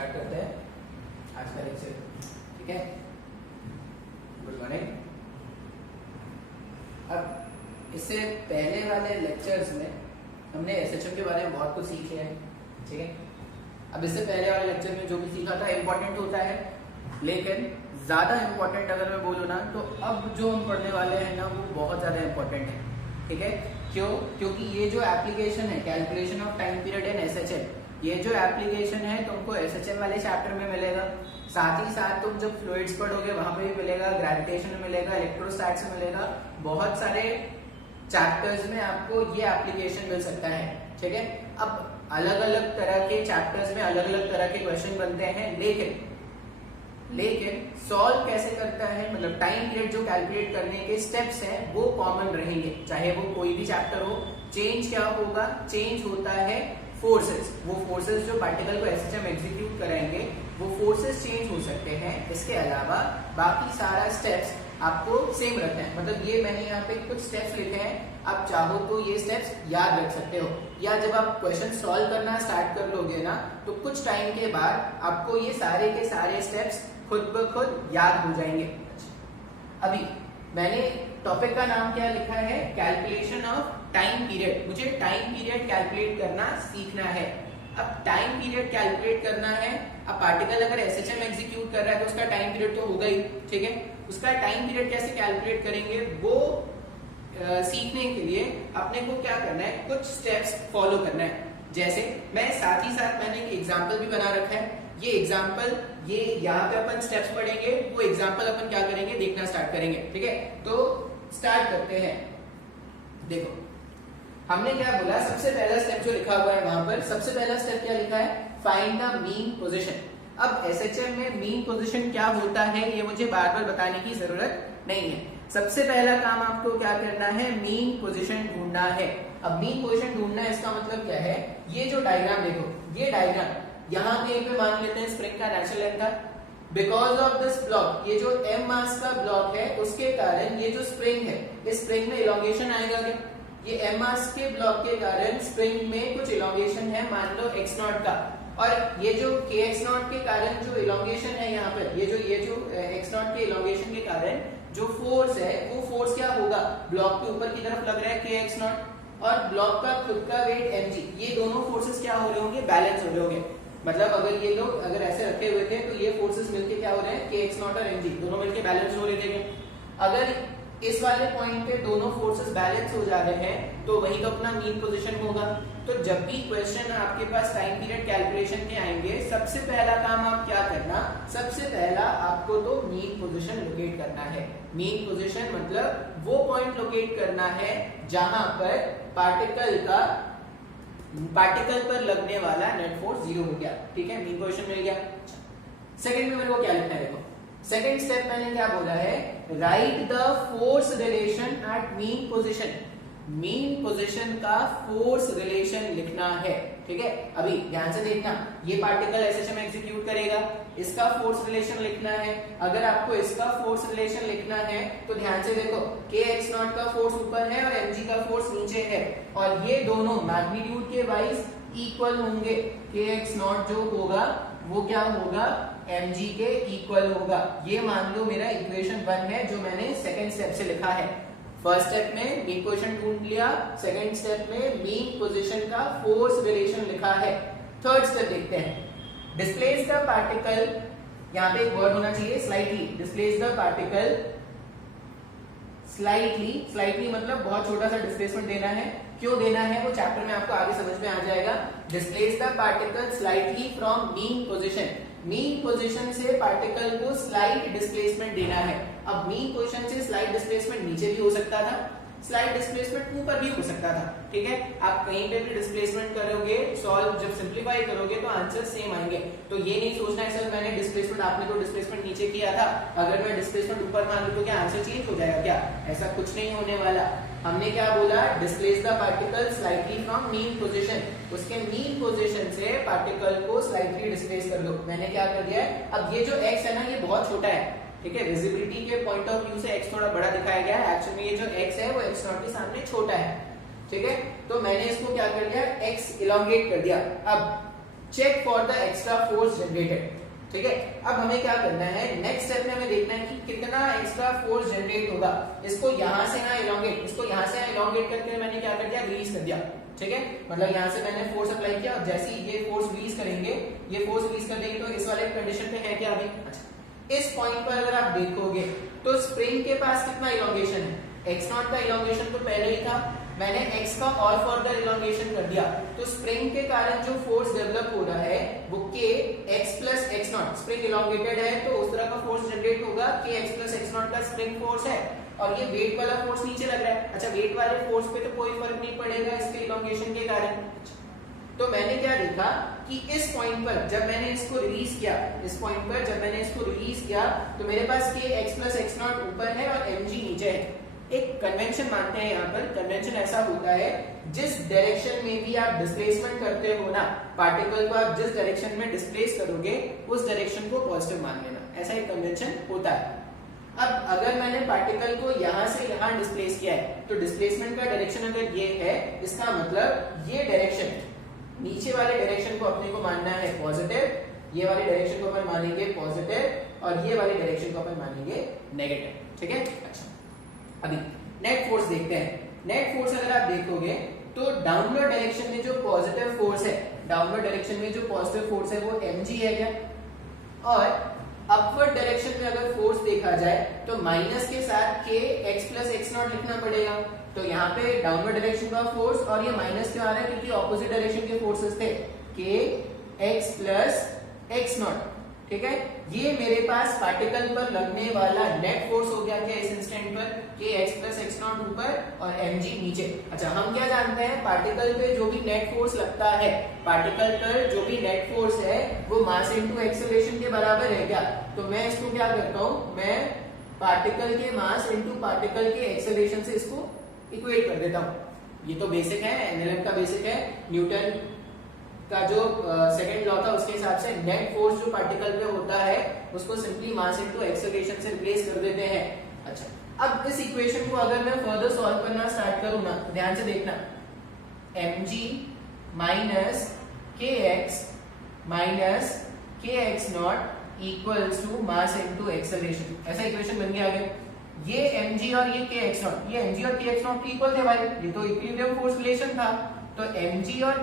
Start करते हैं आज का लेक्चर। ठीक है, गुड मॉर्निंग। अब इससे पहले वाले लेक्चर्स में हमने एसएचएम के बारे में बहुत कुछ सीख लिया है। ठीक है, अब इससे पहले वाले लेक्चर में जो भी सीखा था इम्पोर्टेंट होता है, लेकिन ज्यादा इम्पोर्टेंट अगर मैं बोलूँ ना तो अब जो हम पढ़ने वाले हैं ना वो बहुत ज्यादा इम्पोर्टेंट है। ठीक है, क्यों? क्योंकि ये जो एप्लीकेशन है calculation of time period in SHM, ये जो एप्लीकेशन है तुमको एसएचएम वाले चैप्टर में मिलेगा, साथ ही साथ तुम जब फ्लूइड्स पढ़ोगे वहां पे भी मिलेगा, ग्रेविटेशन में मिलेगा, इलेक्ट्रोस्टैटिक्स में मिलेगा, बहुत सारे चैप्टर्स में आपको ये एप्लीकेशन मिल सकता है। ठीक है, अब अलग अलग तरह के चैप्टर्स में अलग अलग तरह के क्वेश्चन बनते हैं, लेकिन सॉल्व कैसे करता है, मतलब टाइम पीरियड जो कैलकुलेट करने के स्टेप्स हैं वो कॉमन रहेंगे, चाहे वो कोई भी चैप्टर हो। चेंज क्या होगा? चेंज होता है फोर्सेस। वो फोर्सेस जो पार्टिकल को एसएचएम एग्जीक्यूट कराएंगे वो फोर्सेस चेंज हो सकते हैं। इसके अलावा बाकी सारा स्टेप्स आपको सेम रखना है। मतलब ये मैंने यहाँ पे कुछ स्टेप्स लिखे हैं, आप चाहो तो ये स्टेप्स याद रख सकते हो, या जब आप क्वेश्चन सॉल्व करना स्टार्ट कर लोगे ना तो कुछ टाइम के बाद आपको ये सारे के सारे स्टेप्स खुद ब खुद याद हो जाएंगे। अभी मैंने टॉपिक का नाम क्या लिखा है? Calculation of time period. मुझे टाइम पीरियड कैलकुलेट करना सीखना है। अब टाइम पीरियड कैलकुलेट करना है। अब पार्टिकल अगर एसएचएम एग्जीक्यूट कर रहा है तो उसका टाइम पीरियड तो होगा ही। ठीक है, उसका टाइम पीरियड कैसे कैलकुलेट करेंगे वो सीखने के लिए अपने को क्या करना है, कुछ स्टेप्स फॉलो करना है। जैसे मैं साथ ही साथ मैंने एक एग्जाम्पल भी बना रखा है। ये एग्जाम्पल, ये यहाँ पे अपन स्टेप्स पढ़ेंगे, वो एग्जाम्पल अपन क्या करेंगे देखना स्टार्ट करेंगे। ठीक है, तो स्टार्ट करते हैं। देखो हमने क्या बोला, सबसे पहला स्टेप जो लिखा हुआ है वहां पर, सबसे पहला स्टेप क्या लिखा है? Find the mean position. अब एसएचएम में मीन पोजीशन क्या होता है ये मुझे बार बार बताने की जरूरत नहीं है। सबसे पहला काम आपको क्या करना है? मीन पोजीशन ढूंढना है। अब मीन पोजीशन ढूंढना है, इसका मतलब क्या है? ये जो डायग्राम देखो, ये डायग्राम यहाँ पे मान लेते हैं स्प्रिंग का नेचुरल लेंथ था। बिकॉज ऑफ दिस ब्लॉक, ये जो एम मास का ब्लॉक है उसके कारण ये जो स्प्रिंग है, इस स्प्रिंग में इलोंगेशन आएगा क्या? ये एम मास के ब्लॉक के कारण स्प्रिंग में कुछ इलोंगेशन है, मान लो x नॉट का, और ये जो के एक्स नॉट के कारण जो इलोंगेशन है यहाँ पर, ये जो x नॉट के इलोंगेशन के कारण जो फोर्स है वो फोर्स क्या होगा? ब्लॉक के ऊपर की तरफ लग रहा है के एक्स नॉट, और ब्लॉक का खुद का वेट mg, ये दोनों फोर्सेस क्या हो रहे होंगे? बैलेंस हो रहे होंगे। मतलब अगर ये लोग अगर ऐसे रखे हुए थे तो ये फोर्सेस मिलके क्या हो रहे हैं? के एक्स नॉट और mg दोनों मिलके बैलेंस हो रहे थे। अगर इस वाले पॉइंट पे दोनों फोर्सेस बैलेंस हो जा रहे हैं तो वही तो अपना मीन पोजीशन होगा। तो जब भी क्वेश्चन आपके पास टाइम पीरियड कैलकुलेशन के आएंगे, सबसे पहला काम आप क्या करना? सबसे पहला आपको तो मीन पोजीशन लोकेट करना है। मीन पोजीशन मतलब वो पॉइंट लोकेट करना है जहां पर पार्टिकल पर लगने वाला नेट फोर्स 0 हो गया। ठीक है, मीन पोजीशन मिल गया। सेकंड में मेरे को क्या लिखना है? देखो सेकंड स्टेप मैंने क्या बोला है? Write the force relation at mean position. Mean position का फोर्स रिलेशन लिखना है। ठीक है, अभी ध्यान से देखना, ये पार्टिकल एसएचएम एग्जीक्यूट करेगा, इसका फोर्स रिलेशन लिखना है। अगर आपको इसका फोर्स रिलेशन लिखना है तो ध्यान से देखो, के एक्स नॉट का फोर्स ऊपर है और mg का फोर्स नीचे है, और ये दोनों मैग्नीट्यूड के वाइज इक्वल होंगे। के एक्स नॉट जो होगा वो क्या होगा? mg के इक्वल होगा। ये मान लो मेरा इक्वेशन 1 है जो मैंने सेकंड स्टेप से लिखा है। फर्स्ट स्टेप में मीन पोजीशन ढूंढ लिया, सेकंड स्टेप में मीन पोजीशन का फोर्स रिलेशन लिखा है। थर्ड स्टेप देखते हैं, डिस्प्लेस द पार्टिकल। यहाँ पे एक वर्ड होना चाहिए slightly. Displace the particle slightly मतलब बहुत छोटा सा डिस्प्लेसमेंट देना है। क्यों देना है वो चैप्टर में आपको आगे समझ में आ जाएगा। Displace the particle slightly from mean position. Mean position से पार्टिकल को स्लाइट डिस्प्लेसमेंट देना है। अब मीन पोजीशन से स्लाइट डिस्प्लेसमेंट नीचे भी हो सकता था, स्लाइट डिस्प्लेसमेंट ऊपर भी हो सकता था। ठीक है, आप कहीं पे भी डिस्प्लेसमेंट करोगे, सॉल्व जब सिंप्लीफाई करोगे तो आंसर सेम आएंगे। तो ये नहीं सोचना है सर मैंने डिस्प्लेसमेंट, आपने तो डिस्प्लेसमेंट नीचे किया था, अगर मैं डिस्प्लेसमेंट ऊपर मान लूं तो क्या आंसर चेंज हो जाएगा क्या? ऐसा कुछ नहीं होने वाला। हमने क्या बोला? Displace the particle slightly from mean position. उसके मीन पोजीशन से पार्टिकल को स्लाइटली डिस्प्लेस कर दो। मैंने क्या कर दिया है? अब ये जो x है ना ये बहुत छोटा है। ठीक है, विजिबिलिटी के पॉइंट ऑफ व्यू से x थोड़ा बड़ा दिखाया गया है, एक्चुअली ये जो x है वो x नॉट के सामने छोटा है। ठीक है, तो मैंने इसको क्या कर दिया? x इलोंगेट कर दिया। अब check for the extra force generated. ठीक है, अब हमें क्या करना है, नेक्स्ट स्टेप में हमें देखना है कि कितना एक्स्ट्रा फोर्स जनरेट होगा। इसको यहां से ना इलोंगेट, इसको यहां से इलोंगेट करके मैंने क्या कर दिया, रिलीज कर दिया। ठीक है, मतलब यहां से मैंने फोर्स अप्लाई किया और जैसे ही ये फोर्स रिलीज करेंगे, ये फोर्स रिलीज कर देंगे तो इस वाले कंडीशन पे है क्या अभी। अच्छा, इस पॉइंट पर अगर आप देखोगे तो स्प्रिंग के पास कितना इलोंगेशन है, x नॉट का इलोंगेशन तो पहले ही था, मैंने x का और फर्दर इलोंगेशन कर दिया, तो स्प्रिंग के कारण जो फोर्स डेवलप हो रहा है वो k x plus x not, spring elongated है तो उस तरह का फोर्स जनरेट होगा, k x plus x not का स्प्रिंग फोर्स है और ये वेट वाला फोर्स नीचे लग रहा है। अच्छा, वेट वाले फोर्स पे तो कोई फर्क नहीं पड़ेगा इसके इलोंगेशन के कारण। तो मैंने क्या देखा कि इस पॉइंट पर जब मैंने इसको रिलीज किया, इस पॉइंट पर जब मैंने इसको रिलीज किया तो मेरे पास k x plus x not ऊपर है और mg नीचे है। एक कन्वेंशन मानते हैं यहाँ पर, कन्वेंशन ऐसा होता है जिस डायरेक्शन में भी आप डिस्प्लेसमेंट करते हो ना, पार्टिकल को आप जिस डायरेक्शन में डिस्प्लेस करोगे उस डायरेक्शन को पॉजिटिव मान लेना, ऐसा एक कन्वेंशन होता है। अब अगर मैंने पार्टिकल को यहाँ से यहाँ डिस्प्लेस किया है तो डिस्प्लेसमेंट का डायरेक्शन अगर ये है, इसका मतलब ये डायरेक्शन, नीचे वाले डायरेक्शन को अपने को मानना है पॉजिटिव, ये वाले डायरेक्शन को अपन मानेंगे पॉजिटिव और ये वाले डायरेक्शन को अपन मानेंगे नेगेटिव। ठीक है, अच्छा अभी नेट फोर्स देखते हैं। नेट फोर्स अगर आप देखोगे तो डाउनवर्ड डायरेक्शन में जो पॉजिटिव फोर्स है, डाउनवर्ड डायरेक्शन में जो पॉजिटिव फोर्स है वो mg है क्या, और अपवर्ड डायरेक्शन में अगर फोर्स देखा जाए तो माइनस के साथ k x plus x not लिखना पड़ेगा। तो यहाँ पे डाउनवर्ड डायरेक्शन का फोर्स और ये माइनस क्यों आ रहा है, क्योंकि ऑपोजिट डायरेक्शन के फोर्सेस थे k x plus x not. ठीक है, ये मेरे पास पार्टिकल पर लगने वाला नेट फोर्स हो गया क्या इस इंस्टेंट पर, k x plus x not ऊपर और mg नीचे। अच्छा, हम क्या जानते हैं, पार्टिकल पे जो भी नेट फोर्स लगता है, पार्टिकल पर जो भी नेट फोर्स है वो मास इनटू एक्सेलरेशन के बराबर है क्या। तो मैं इसको क्या करता हूँ, मैं पार्टिकल के मास इनटू पार्टिकल के एक्सेलरेशन से इसको इक्वेट कर देता हूँ। ये तो बेसिक है, एनएलएम का बेसिक है, न्यूटन का जो सेकंड लॉ था उसके हिसाब से नेट फोर्स जो पार्टिकल पे होता है उसको सिंपली मास इनटू एक्सेलरेशन से रिप्लेस कर देते हैं। अच्छा, अब इस इक्वेशन को अगर मैं फर्दर सॉल्व करना स्टार्ट करूं ना, तो ध्यान से देखना, mg minus kx naught equals to mass into acceleration, ऐसा इक्वेशन बन गया आगे। ये mg और ये kx नॉट, ये mg और kx नॉट इक्वल थे भाई, ये तो इक्विलिब्रियम फोर्स रिलेशन था। तो mg और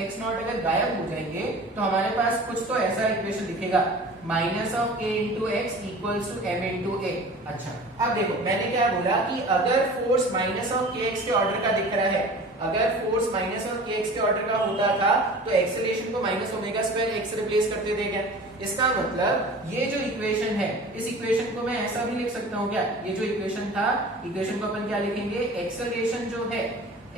x नॉट अगर गायब हो जाएंगे तो हमारे पास कुछ तो ऐसा इक्वेशन दिखेगा, minus of k into x equals to m into a। अच्छा, अब देखो मैंने क्या बोला कि अगर फोर्स माइनस ऑफ kx के ऑर्डर का दिख रहा है, अगर फोर्स माइनस ऑफ kx के ऑर्डर का होता था तो एक्सेलरेशन को minus omega square x replace करते थे क्या। इसका मतलब ये जो इक्वेशन है, इस इक्वेशन को मैं ऐसा भी लिख सकता हूँ क्या, ये जो इक्वेशन था, इक्वेशन को अपन क्या लिखेंगे, एक्सेलरेशन जो है,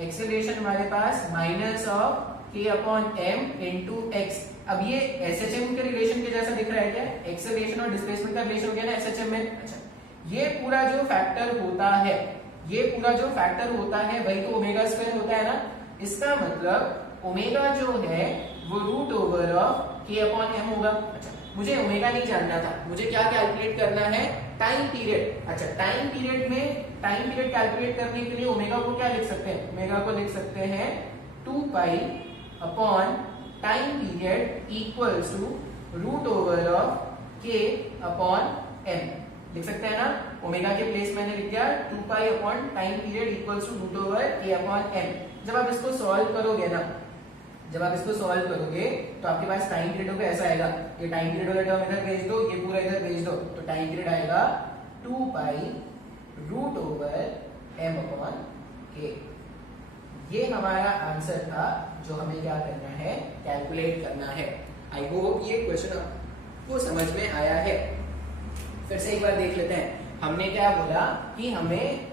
एक्सेलरेशन हमारे पास minus of k upon m into X. अब ये SHM के रिलेशन के जैसा दिख रहा है क्या, एक्सेलरेशन और डिस्प्लेसमेंट का रिलेशन हो गया ना SHM में। अच्छा, ये पूरा जो फैक्टर होता है, ये पूरा जो फैक्टर होता है वही तो ओमेगा स्क्वायर होता है ना। इसका मतलब ओमेगा जो है वो root over of k upon m होगा। अच्छा, मुझे ओमेगा नहीं जानना था, मुझे क्या कैलकुलेट करना है, टाइम पीरियड। अच्छा, टाइम पीरियड में टाइम पीरियड कैलकुलेट करने के लिए ओमेगा को क्या लिख सकते हैं, ओमेगा को लिख सकते हैं 2 pi upon time period equals to root over of k upon m, लिख सकते हैं ना। ओमेगा के प्लेस मैंने लिख दिया 2 pi upon time period equals to root over k upon m। जब आप इसको सॉल्व करोगे ना, जब आप इसको सॉल्व करोगे तो आपके पास टाइम पीरियड होगा ऐसा आएगा, ये टाइम पीरियड वाला टर्म इधर भेज दो, ये पूरा इधर भेज दो, तो टाइम पीरियड आएगा 2 pi root over m upon k। ये हमारा आंसर था जो हमें क्या करना है, कैलकुलेट करना है। आई होप ये क्वेश्चन आपको समझ में आया है। फिर से एक बार देख लेते हैं, हमने क्या बोला कि हमें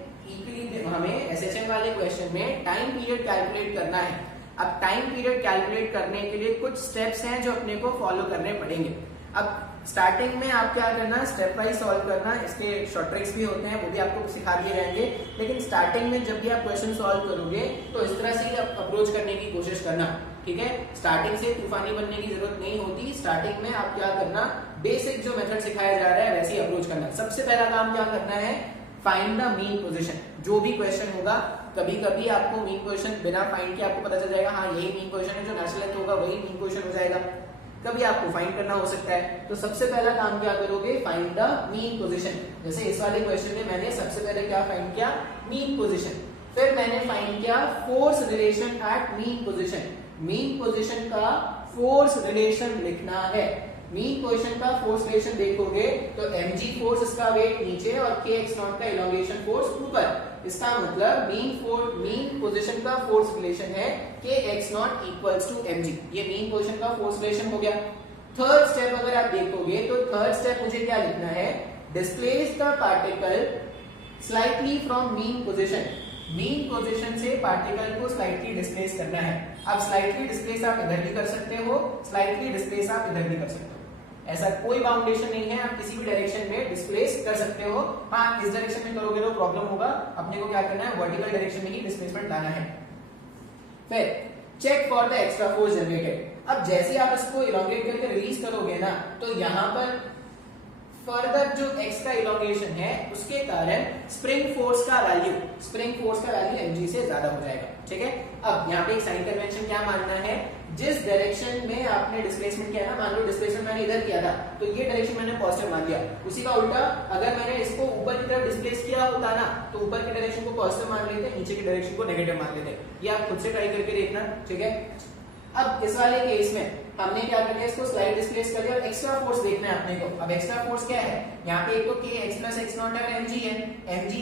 SHM वाले क्वेश्चन में टाइम पीरियड कैलकुलेट करना है। अब टाइम पीरियड कैलकुलेट करने के लिए कुछ स्टेप्स हैं जो अपने को फॉलो करने पड़ेंगे। अब स्टार्टिंग में आप क्या करना, स्टेप वाइज सॉल्व करना, इसके शॉर्ट ट्रिक्स भी होते हैं वो भी आपको सिखा दिए जाएंगे, लेकिन स्टार्टिंग में जब भी आप क्वेश्चन सॉल्व करोगे तो इस तरह से ही अप्रोच करने की कोशिश करना, ठीक है। स्टार्टिंग से तूफानी बनने की जरूरत नहीं होती, स्टार्टिंग में आप क्या करना, बेसिक जो मेथड सिखाया जा रहा है वैसे ही अप्रोच करना। सबसे पहला काम क्या करना है, फाइंड द मीन पोजीशन। जो भी क्वेश्चन होगा, कभी कभी आपको मीन पोजीशन बिना फाइंड के आपको पता चल जाएगा, हाँ यही मीन पोजीशन है, जो नेचुरल लेंथ होगा वही मीन पोजीशन हो जाएगा। कभी आपको फाइंड करना हो सकता है, तो सबसे पहला काम क्या करोगे, फाइंड द मीन पोजीशन। जैसे इस वाले क्वेश्चन में मैंने सबसे पहले क्या फाइंड किया, मीन पोजीशन। फिर मैंने फाइंड किया force relation at mean position. Mean position का फोर्स रिलेशन लिखना है। मीन पोजीशन का फोर्स रिलेशन देखोगे तो mg फोर्स, इसका वेट नीचे, और kx नॉट का इलोंगेशन फोर्स ऊपर। इसका मतलब मीन पोजीशन का फोर्स रिलेशन है kx naught equals to mg। ये मीन पोजीशन का फोर्स रिलेशन हो गया। थर्ड स्टेप अगर आप देखोगे तो थर्ड स्टेप मुझे क्या लिखना है, displace the particle slightly from mean position. Mean position से पार्टिकल को स्लाइटली डिस्प्लेस करना है। अब स्लाइटली डिस्प्लेस आप इधर भी कर सकते हो, स्लाइटली डिस्प्लेस आप इधर भी कर सकते हो, ऐसा कोई बाउंडेशन नहीं है, आप किसी भी डायरेक्शन में डिस्प्लेस कर सकते हो। हाँ, इस डायरेक्शन में करोगे तो प्रॉब्लम होगा, अपने को क्या करना है, वर्टिकल डायरेक्शन में ही डिस्प्लेसमेंट लाना है। फिर check for the extra force generated. अब जैसे आप इसको इलोंगेट करके रिलीज करोगे ना, तो यहाँ पर फर्दर जो x का इलोंगेशन है उसके कारण स्प्रिंग फोर्स का वैल्यू mg से ज्यादा हो जाएगा। ठीक है, अब यहाँ पे एक साइन कन्वेंशन क्या मानना है, जिस डायरेक्शन में आपने डिस्प्लेसमेंट किया ना, मान लो डिस्प्लेसमेंट मैंने इधर किया था, तो ये डायरेक्शन मैंने पॉजिटिव मान लिया। उसी का उल्टा अगर मैंने इसको ऊपर की तरफ डिस्प्लेस किया होता ना, तो ऊपर की डायरेक्शन को पॉजिटिव मान लेते, नीचे की डायरेक्शन को नेगेटिव मान लेते। ये आप खुद से ट्राई करके देखना। ठीक है, अब इस वाले केस में हमने क्या कर लिया, इसको स्लाइड डिस्प्लेस कर लिया और एक्स्ट्रा फोर्स देखना है अपने को। अब एक्स्ट्रा फोर्स क्या है, यहाँ पे एक तो kx प्लस x नॉट है, mg है। mg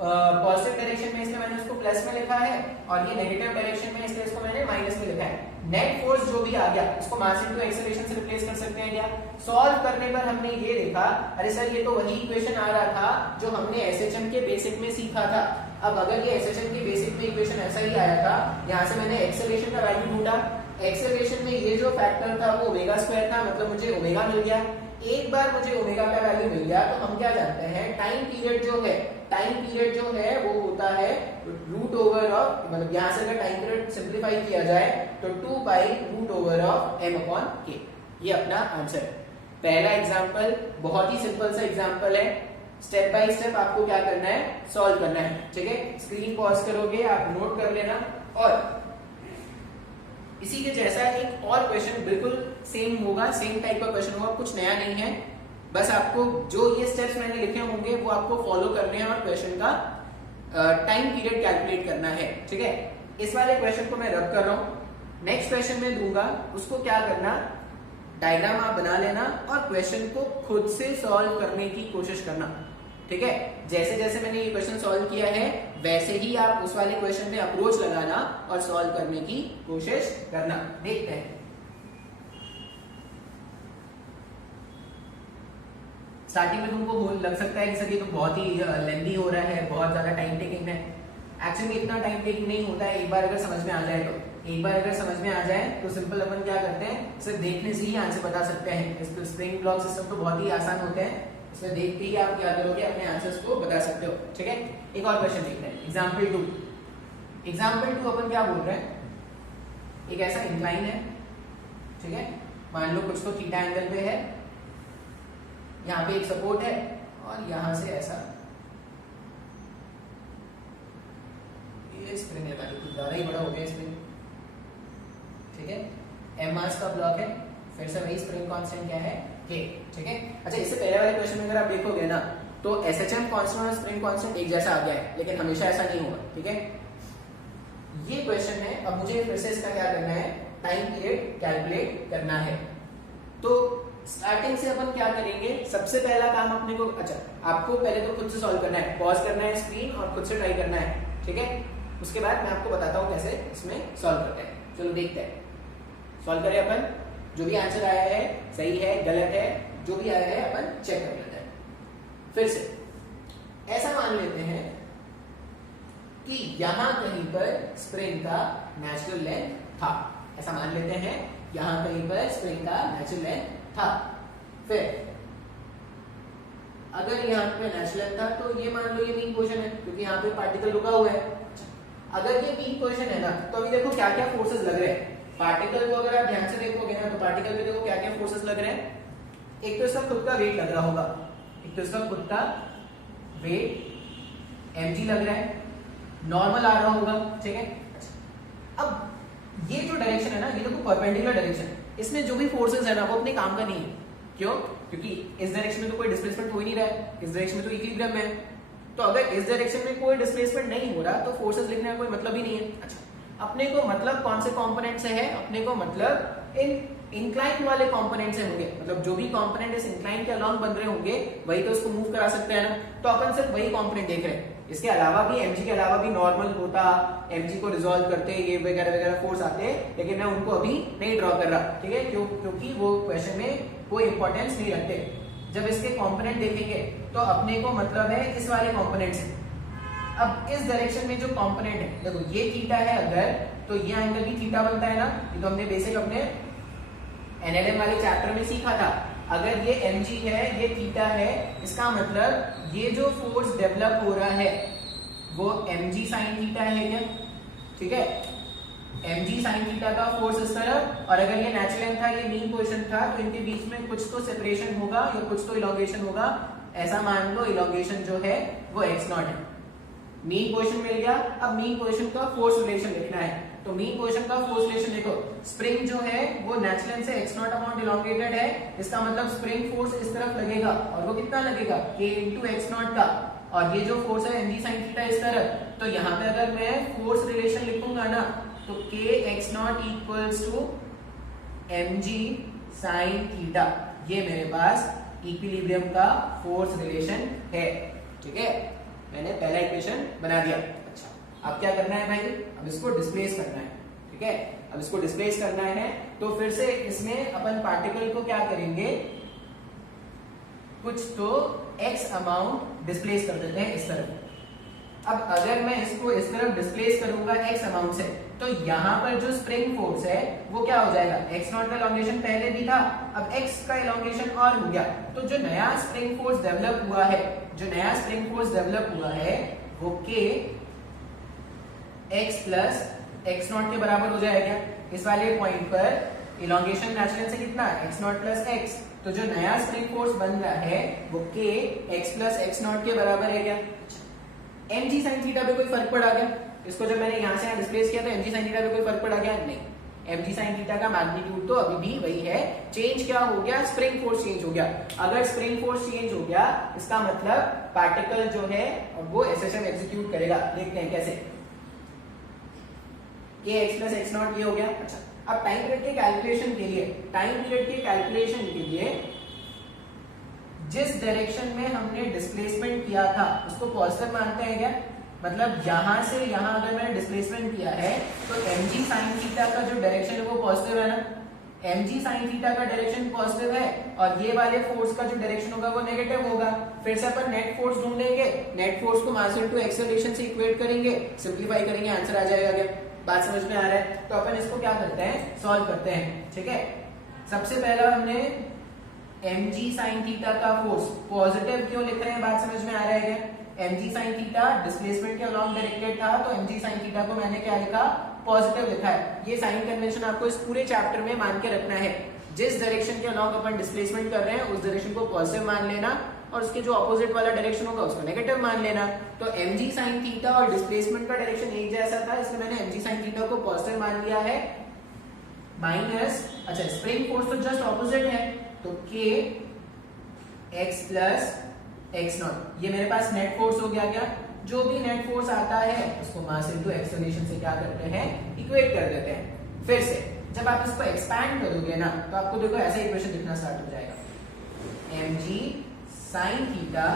पॉजिटिव डायरेक्शन में, इसलिए मैंने उसको प्लस में लिखा है, और ये नेगेटिव डायरेक्शन में, इसलिए इसको मैंने माइनस में लिखा है। नेट फोर्स जो भी आ गया, इसको मास इनटू एक्सेलरेशन से रिप्लेस कर सकते हैं क्या। सॉल्व करने पर हमने ये देखा, अरे सर ये तो वही इक्वेशन आ रहा था जो हमने एसएचएम के बेसिक में सीखा था। अब अगर ये एसएचएम के बेसिक में इक्वेशन ऐसा ही आया था, यहाँ से मैंने एक्सेलरेशन का वैल्यू ढूंढा, एक्सेलरेशन में ये जो फैक्टर था वो ओमेगा स्क्वायर था, मतलब मुझे ओमेगा मिल गया। एक बार मुझे ओमेगा का वैल्यू मिल गया तो हम क्या जानते हैं, टाइम पीरियड जो है वो होता है रूट ओवर ऑफ, मतलब यहाँ से अगर टाइम पीरियड सिंप्लीफाई किया जाए तो 2 pi root over of m upon k। ये अपना आंसर है। पहला एग्जांपल बहुत ही सिंपल सा एग्जांपल है, स्टेप बाय स्टेप आपको क्या करना है, सॉल्व करना है। ठीक है, स्क्रीन पॉज करोगे, आप नोट कर लेना। और इसी के जैसा एक और क्वेश्चन बिल्कुल सेम होगा, सेम टाइप का क्वेश्चन होगा, कुछ नया नहीं है। बस आपको जो ये स्टेप्स मैंने लिखे होंगे वो आपको फॉलो करने हैं और क्वेश्चन का टाइम पीरियड कैलकुलेट करना है। ठीक है, इस वाले क्वेश्चन को मैं रब कर रहा हूं, नेक्स्ट क्वेश्चन में दूंगा, उसको क्या करना, डायग्राम आप बना लेना और क्वेश्चन को खुद से सॉल्व करने की कोशिश करना। ठीक है, जैसे जैसे मैंने ये क्वेश्चन सॉल्व किया है वैसे ही आप उस वाले क्वेश्चन पे अप्रोच लगाना और सॉल्व करने की कोशिश करना। देखते हैं, स्टार्टिंग में तुमको लग सकता है कि सर ये तो बहुत ही लेंथी हो रहा है, बहुत ज्यादा टाइम टेकिंग है। एक्चुअली इतना टाइम टेकिंग नहीं होता है, एक बार अगर समझ में आ जाए तो। एक बार अगर समझ में आ जाए तो सिंपल अपन क्या करते हैं, सिर्फ देखने से ही आंसर बता सकते हैं। स्प्रिंग ब्लॉक सिस्टम तो बहुत ही आसान होते हैं, इसमें देख के ही आप क्या करोगे, अपने आंसर्स को बता सकते हो। ठीक है, एक और क्वेश्चन देखते हैं, एग्जाम्पल 2। एग्जाम्पल 2 अपन क्या बोल रहे हैं, एक ऐसा इंक्लाइन है। ठीक है, मान लो कुछ तो थीटा एंगल पे है, यहाँ पे एक सपोर्ट है और यहां से ऐसा ये स्प्रिंग लगा दी, कुछ ज्यादा ही बड़ा हो गया स्प्रिंग। ठीक है, एम मास का ब्लॉक है, फिर से वही स्प्रिंग कांस्टेंट क्या है, के। ठीक है, अच्छा इससे पहले वाले क्वेश्चन में अगर आप देखोगे ना तो एसएचएम कांस्टेंट और स्प्रिंग कांस्टेंट एक जैसा आ गया है, लेकिन हमेशा ऐसा नहीं होगा। ठीक है, ये क्वेश्चन है, अब मुझे फिर से इसका क्या करना है, टाइम पीरियड कैलकुलेट करना है। तो स्टार्टिंग से अपन क्या करेंगे, सबसे पहला काम अपने को, अच्छा आपको पहले तो खुद से सॉल्व करना है, पॉज करना है स्क्रीन और खुद से ट्राई करना है। ठीक है, उसके बाद मैं आपको बताता हूं कैसे इसमें सॉल्व करते हैं। चलो देखते हैं, सॉल्व करें अपन। जो भी आंसर आया है सही है गलत है, जो भी आया है अपन चेक कर लेते हैं। फिर से ऐसा मान लेते हैं कि यहां कहीं पर स्प्रिंग का नेचुरल लेंथ था, ऐसा मान लेते हैं यहां कहीं पर स्प्रिंग का नेचुरल लेंथ था। फिर अगर यहाँ पे नेचुरल था तो ये मान लो ये मीन पोजीशन है, क्योंकि यहाँ पे पार्टिकल रुका हुआ है। अगर ये मीन पोजीशन है ना, तो अभी देखो क्या क्या फोर्सेस लग रहे हैं पार्टिकल को। अगर आप ध्यान से देखोगे ना तो पार्टिकल पे देखो क्या क्या फोर्सेस लग रहे हैं। एक तो इसका खुद का वेट लग रहा होगा, एक तो इसका खुद का वेट mg लग रहा है, नॉर्मल आ रहा होगा, ठीक है। अब ये जो डायरेक्शन है ना, ये देखो परपेंडिकुलर डायरेक्शन, इसमें जो भी फोर्सेस है ना वो अपने काम का नहीं है। क्यों? क्योंकि इस डायरेक्शन में तो कोई डिस्प्लेसमेंट हो ही नहीं रहा है, इस डायरेक्शन में तो इक्विलिब्रियम में है। तो अगर इस डायरेक्शन में कोई डिस्प्लेसमेंट नहीं हो रहा तो फोर्सेस लिखने का कोई मतलब ही नहीं है। अच्छा, अपने को मतलब कौन से कंपोनेंट से है? अपने को मतलब इन इंक्लाइन वाले कंपोनेंट से होंगे, मतलब जो भी कंपोनेंट इस इंक्लाइन के अलोंग बन रहे होंगे वही तो उसको मूव करा सकते हैं ना। तो अपन सिर्फ वही कंपोनेंट देख रहे हैं, इसके अलावा भी mg के अलावा भी नॉर्मल होता, mg को रिजॉल्व करते ये वगैरह वगैरह फोर्स आते, लेकिन मैं उनको अभी नहीं ड्रॉ कर रहा, ठीक है, क्योंकि वो क्वेश्चन में कोई इंपॉर्टेंस नहीं रखते। जब इसके कंपोनेंट देखेंगे तो अपने को मतलब है इस वाले कंपोनेंट से। अब इस डायरेक्शन में जो कंपोनेंट है, देखो ये थीटा है अगर, तो ये एंगल भी थीटा बनता है ना, ये तो हमने बेसिक अपने एनएलएम वाले चैप्टर में सीखा था। अगर ये mg है, ये थीटा है, इसका मतलब ये जो फोर्स डेवलप हो रहा है वो mg sin थीटा है क्या? ठीक है, mg sin थीटा का फोर्स इस तरफ, और अगर ये नेचुरल था, ये मीन पोजीशन था, तो इनके बीच में कुछ तो सेपरेशन होगा या कुछ तो इलॉन्गेशन होगा। ऐसा मान लो इलॉन्गेशन जो है वो x0 है। मीन पोजीशन मिल गया। अब मीन पोजीशन का फोर्स रिलेशन लिखना है, तो मीन पोजीशन का फोर्स रिलेशन देखो, स्प्रिंग जो है वो नेचुरल से x0 अमाउंट इलॉन्गेटेड है, इसका मतलब स्प्रिंग फोर्स इस तरफ लगेगा, और वो कितना लगेगा? k into x0 का, और ये जो फोर्स है mg sin थीटा इस तरफ। तो यहाँ पे अगर मैं फोर्स रिलेशन लिखूंगा ना, तो k x0 equals to mg sin theta, ये मेरे पास इक्विलिब्रियम का फोर्स रिलेशन है, ठीक है। मैंने पहला इक्वेशन बना दिया। अच्छा, अब क्या करना है भाई? अब इसको डिस्प्लेस करना है, ठीक है। अब इसको डिस्प्लेस करना है तो फिर से इसमें अपन पार्टिकल को क्या करेंगे, कुछ तो x अमाउंट डिस्प्लेस कर देते हैं इस तरफ। अब अगर मैं इसको इस तरफ डिस्प्लेस करूंगा x अमाउंट से, तो यहाँ पर जो स्प्रिंग फोर्स है वो क्या हो जाएगा? x0 का इलॉन्गेशन पहले भी था, अब x का इलॉन्गेशन और हो गया। तो जो नया स्प्रिंग फोर्स डेवलप हुआ है, वो k x प्लस x0 के बराबर हो जाएगा। इस वाले पॉइंट पर इलॉन्गेशन नेचुरल से कितना? x0 प्लस x, तो जो नया स्प्रिंग फोर्स बन रहा है वो k x प्लस x0 के बराबर है क्या? mg sin थीटा पे कोई फर्क पड़ा क्या? इसको जब मैंने यहाँ से यहाँ डिस्प्लेस किया तो mg sin थीटा पे कोई फर्क पड़ा क्या? नहीं, mg sin थीटा का मैग्नीट्यूड तो अभी भी वही है। चेंज क्या हो गया? स्प्रिंग फोर्स चेंज हो गया। अगर स्प्रिंग फोर्स चेंज हो गया, इसका मतलब पार्टिकल जो है वो SHM एग्जीक्यूट करेगा। देखते हैं कैसे। k x प्लस x0 ये हो गया। अच्छा, अब टाइम पीरियड के कैलकुलेशन के लिए जिस डायरेक्शन में हमने डिस्प्लेसमेंट किया था उसको पॉजिटिव मानते हैं क्या? मतलब यहां से यहां अगर मैंने डिस्प्लेसमेंट किया है तो mg sin थीटा का जो डायरेक्शन है वो पॉजिटिव है ना। mg sin थीटा का डायरेक्शन पॉजिटिव है और ये वाले फोर्स का जो डायरेक्शन होगा वो नेगेटिव होगा। फिर से अपन नेट फोर्स ढूंढेंगे, नेट फोर्स को मास इनटू एक्सेलरेशन से इक्वेट करेंगे, सिंपलीफाई करेंगे, आंसर आ जाएगा। क्या बात समझ में आ रहा है? तो अपन इसको क्या करते हैं, सॉल्व करते हैं। ठीक है, सबसे पहला हमने mg sin थीटा का फोर्स पॉजिटिव क्यों लिख रहे हैं, बात समझ में आ रहा है क्या? mg sin थीटा डिस्प्लेसमेंट के अलोंग डायरेक्टेड था, तो mg sin थीटा को मैंने क्या लिखा, पॉजिटिव लिखा है। ये साइन कन्वेंशन आपको इस पूरे चैप्टर में मान के रखना है। जिस डायरेक्शन के अलोंग अपन डिस्प्लेसमेंट कर रहे हैं उस डायरेक्शन को पॉजिटिव मान लेना और उसके जो ऑपोजिट वाला डायरेक्शन होगा उसको नेगेटिव मान लेना। तो mg sin थीटा और डिस्प्लेसमेंट का डायरेक्शन एक जैसा था, इसलिए मैंने mg sin थीटा को पॉजिटिव मान लिया है। माइनस, अच्छा स्प्रिंग फोर्स तो जस्ट ऑपोजिट है, तो k x प्लस x0, ये मेरे पास नेट फोर्स हो गया। क्या जो भी नेट फोर्स आता है उसको मास इनटू एक्सेलरेशन से क्या करते हैं, इक्वेट कर देते हैं। फिर से जब आप इसको एक्सपैंड करोगे ना तो आपको देखो ऐसा इक्वेशन दिखना स्टार्ट हो जाएगा। mg sin theta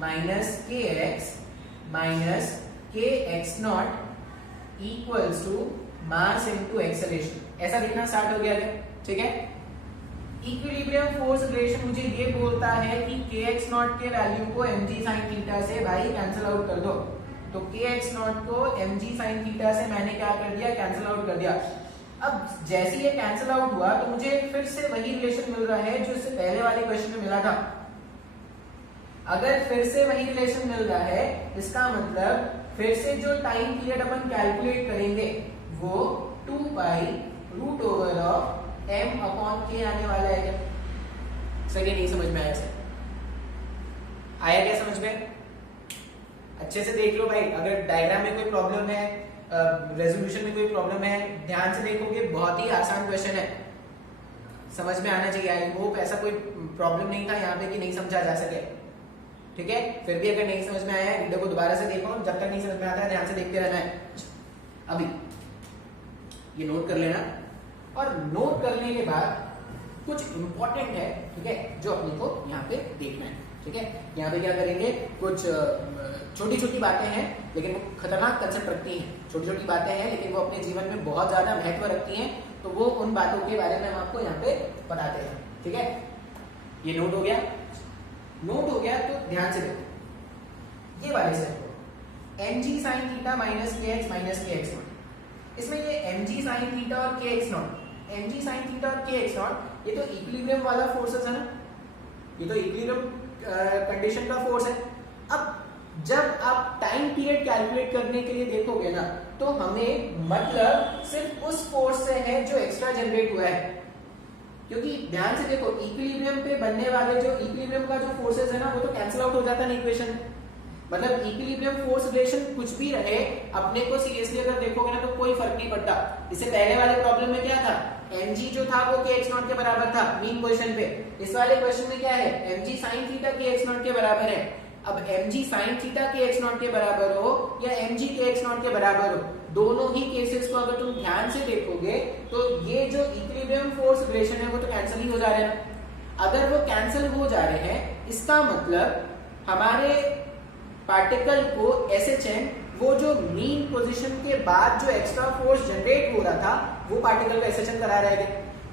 minus kx minus kx0 equals to mass into acceleration, ऐसा दिखना स्टार्ट हो गया। ठीक है, इक्विलिब्रियम फोर्स रिलेशन मुझे ये बोलता है कि kx0 के वैल्यू को mg sin थीटा से भाई कैंसिल आउट कर दो। तो kx0 को mg sin थीटा से मैंने क्या कर दिया, कैंसिल आउट कर दिया। अब जैसे ये कैंसिल आउट हुआ तो मुझे फिर से वही रिलेशन मिल रहा है जो इससे पहले वाले क्वेश्चन में मिला था। अगर फिर से वही रिलेशन मिल रहा है, इसका मतलब फिर से जो टाइम पीरियड अपन कैलकुलेट करेंगे वो 2 pi root over of m upon k आने वाला है। क्या सही नहीं समझ में आया? सर आया क्या समझ में? अच्छे से देख लो भाई, अगर डायग्राम में कोई प्रॉब्लम है, रेजोल्यूशन में कोई प्रॉब्लम है, ध्यान से देखोगे, बहुत ही आसान क्वेश्चन है, समझ में आना चाहिए। आई होप ऐसा कोई प्रॉब्लम नहीं था यहाँ पे कि नहीं समझा जा सके, ठीक है। फिर भी अगर नहीं समझ में आया है वीडियो को दोबारा से देखो, जब तक नहीं समझ में आता है ध्यान से देखते रहना है। अभी ये नोट कर लेना, और नोट करने के बाद कुछ इंपॉर्टेंट है, ठीक है, जो अपने को यहाँ पे देखना है, ठीक है। यहाँ पे क्या करेंगे, कुछ छोटी छोटी बातें हैं लेकिन वो खतरनाक कंसेप्ट रखती हैं, छोटी छोटी बातें हैं लेकिन वो अपने जीवन में बहुत ज्यादा महत्व रखती हैं, तो वो उन बातों के बारे में हम आपको यहाँ पे बताते हैं, ठीक है। ये नोट हो गया, नोट हो गया तो ध्यान से देखो, ये वाले स्टेप को mg sin theta minus kx not, इसमें ये mg sin थीटा और kx not, mg sin theta और kx नॉट, ये तो इक्विलिब्रियम वाला फोर्सेस है ना, ये तो इक्विलिब्रियम कंडीशन का फोर्स है। अब जब आप टाइम पीरियड कैलकुलेट करने के लिए देखोगे ना, तो हमें मतलब सिर्फ उस फोर्स से है जो एक्स्ट्रा जनरेट हुआ है, क्योंकि ध्यान से देखो इक्विलिब्रियम पे बनने वाले जो इक्विलिब्रियम का जो फोर्सेस है ना, वो तो कैंसिल आउट हो जाता है ना इक्वेशन। मतलब इक्विलिब्रियम फोर्स रिलेशन कुछ भी रहे, अपने को सीरियसली अगर देखोगे ना तो कोई फर्क नहीं पड़ता। इससे पहले वाले प्रॉब्लम में क्या था, mg जो था वो kx नॉट के बराबर था मीन क्वेश्चन पे, इस वाले क्वेश्चन में क्या है, mg sin theta kx not के बराबर है। अब mg sin theta kx not के बराबर हो या mg kx नॉट के बराबर हो, दोनों ही केसेस को अगर तुम ध्यान से देखोगे तो ये जो इक्विलिब्रियम फोर्स रिलेशन है वो तो कैंसिल ही हो जा रहे हैं। अगर वो कैंसिल हो जा रहे हैं, इसका मतलब हमारे पार्टिकल को SHN, वो जो मीन पोजीशन के बाद जो एक्स्ट्रा फोर्स जनरेट हो रहा था वो पार्टिकल को SHN करा रहेगा।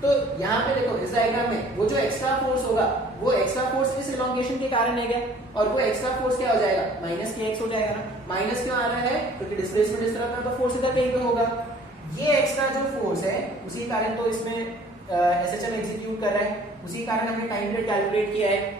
तो यहाँ पे देखो इस डायग्राम में वो जो एक्स्ट्रा फोर्स होगा, वो एक्स्ट्रा फोर्स इस इलॉन्गेशन के कारण है, और वो एक्स्ट्रा फोर्स क्या हो जाएगा, माइनस kx हो जाएगा ना। माइनस क्यों आ रहा है, क्योंकि डिस्प्लेसमेंट इस तरफ था तो फोर्स इधर कहीं पे होगा। ये एक्स्ट्रा जो फोर्स है उसी कारण तो इसमें SHN एग्जीक्यूट कर रहा है, उसी कारण हमने टाइम पीरियड कैलकुलेट किया है।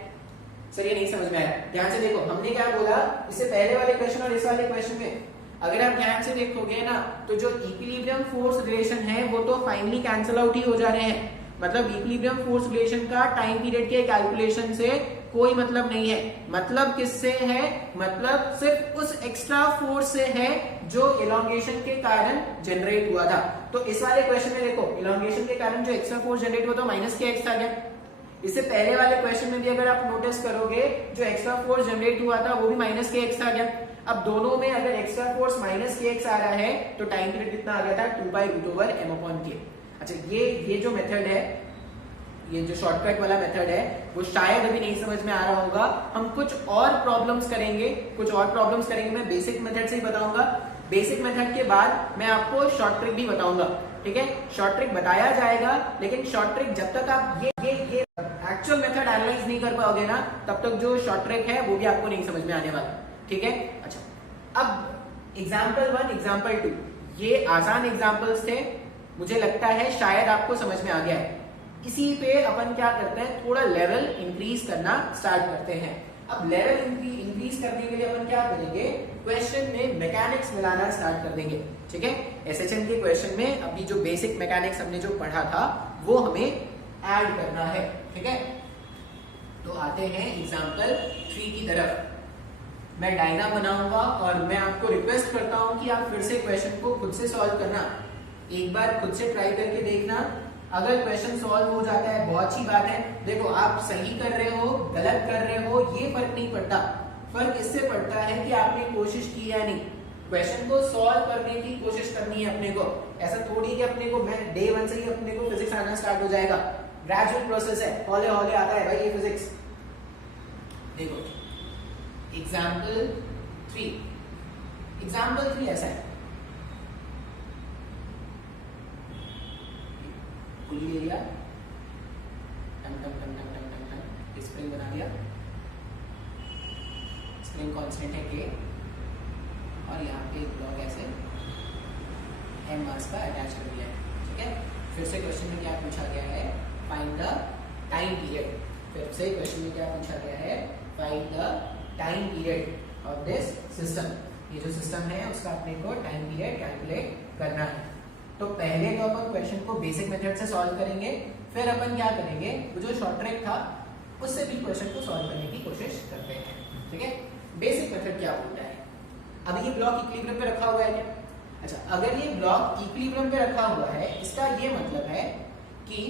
सर ये नहीं समझ में आया, ध्यान से देखो, हमने क्या बोला इससे पहले वाले क्वेश्चन और इस वाले क्वेश्चन में, अगर आप ध्यान से देखोगे ना तो जो इक्विलिब्रियम फोर्स रिलेशन है वो तो फाइनली कैंसिल आउट ही हो जा रहे हैं। मतलब इक्विलिब्रियम फोर्स रिलेशन का टाइम पीरियड के कैलकुलेशन से कोई मतलब नहीं है। मतलब किससे है, मतलब सिर्फ उस एक्स्ट्रा फोर्स से है जो इलॉन्गेशन के कारण जनरेट हुआ था। तो इस वाले क्वेश्चन में देखो इलॉन्गेशन के कारण जो एक्स्ट्रा फोर्स जनरेट हुआ था माइनस kx आ गया। इससे पहले वाले क्वेश्चन में भी अगर आप नोटिस करोगे जो एक्स्ट्रा फोर्स जनरेट हुआ था वो भी माइनस kx आ गया। अब दोनों में अगर एक्स्ट्रा फोर्स माइनस kx आ रहा है तो टाइम पीरियड कितना आ गया था, 2π√m/k। अच्छा ये जो मेथड है, ये जो शॉर्टकट वाला मेथड है वो शायद अभी नहीं समझ में आ रहा होगा। हम कुछ और प्रॉब्लम्स करेंगे, मैं बेसिक मेथड से ही बताऊंगा। बेसिक मेथड के बाद मैं आपको शॉर्ट ट्रिक भी बताऊंगा, ठीक है। शॉर्ट ट्रिक बताया जाएगा, लेकिन शॉर्ट ट्रिक जब तक आप ये एक्चुअल मेथड एनालाइज नहीं कर पाओगे ना, तब तक जो शॉर्ट ट्रिक है वो भी आपको नहीं समझ में आने वाला, ठीक है। अच्छा अब एग्जाम्पल 1, एग्जाम्पल 2, ये आसान एग्जाम्पल्स थे, मुझे लगता है शायद आपको समझ में आ गया है। इसी पे अपन क्या करते हैं, थोड़ा लेवल इंक्रीज करना स्टार्ट करते हैं। अब लेवल इंक्रीज करने के लिए अपन क्या करेंगे, क्वेश्चन में मैकेनिक्स मिलाना स्टार्ट कर देंगे, ठीक है। SHN के क्वेश्चन में अभी जो बेसिक मैकेनिक्स हमने जो पढ़ा था वो हमें ऐड करना है, ठीक है। तो आते हैं एग्जाम्पल 3 की तरफ। मैं डायग्राम बनाऊंगा और मैं आपको रिक्वेस्ट करता हूं कि आप फिर से क्वेश्चन को खुद से सॉल्व करना, एक बार खुद से ट्राई करके देखना। अगर क्वेश्चन सॉल्व हो जाता है बहुत अच्छी बात है। देखो आप सही कर रहे हो गलत कर रहे हो ये फर्क नहीं पड़ता, फर्क इससे पड़ता है कि आपने कोशिश की या नहीं। क्वेश्चन को सॉल्व करने की कोशिश करनी है अपने को, ऐसा थोड़ी कि अपने को मैं डे 1 से ही अपने को फिजिक्स आना स्टार्ट हो जाएगा। ग्रेजुअल प्रोसेस है, हौले हौले आता है भाई ये फिजिक्स। देखो एग्जाम्पल 3 ऐसा है, खुली ले लिया, स्प्रिंग बना दिया, स्प्रिंग कांस्टेंट है K, और यहाँ पे एक ब्लॉक ऐसे m मास का अटैच कर दिया है, ठीक है। फिर से क्वेश्चन में क्या पूछा गया है, फाइंड द टाइम पीरियड। फिर से क्वेश्चन में क्या पूछा गया है, find the time period of this system. ये जो सिस्टम है उसका अपने को टाइम पीरियड कैलकुलेट करना है। तो पहले तो अपन क्वेश्चन को बेसिक मेथड से सॉल्व करेंगे, फिर अपन क्या करेंगे, वो जो शॉर्ट ट्रिक था उससे भी क्वेश्चन को सॉल्व करने की कोशिश करते हैं, ठीक है। बेसिक मेथड क्या बोलता है, अभी ये ब्लॉक इक्विलिब्रियम पे रखा हुआ है क्या? अच्छा, अगर ये ब्लॉक इक्विलिब्रियम पे रखा हुआ है, इसका ये मतलब है कि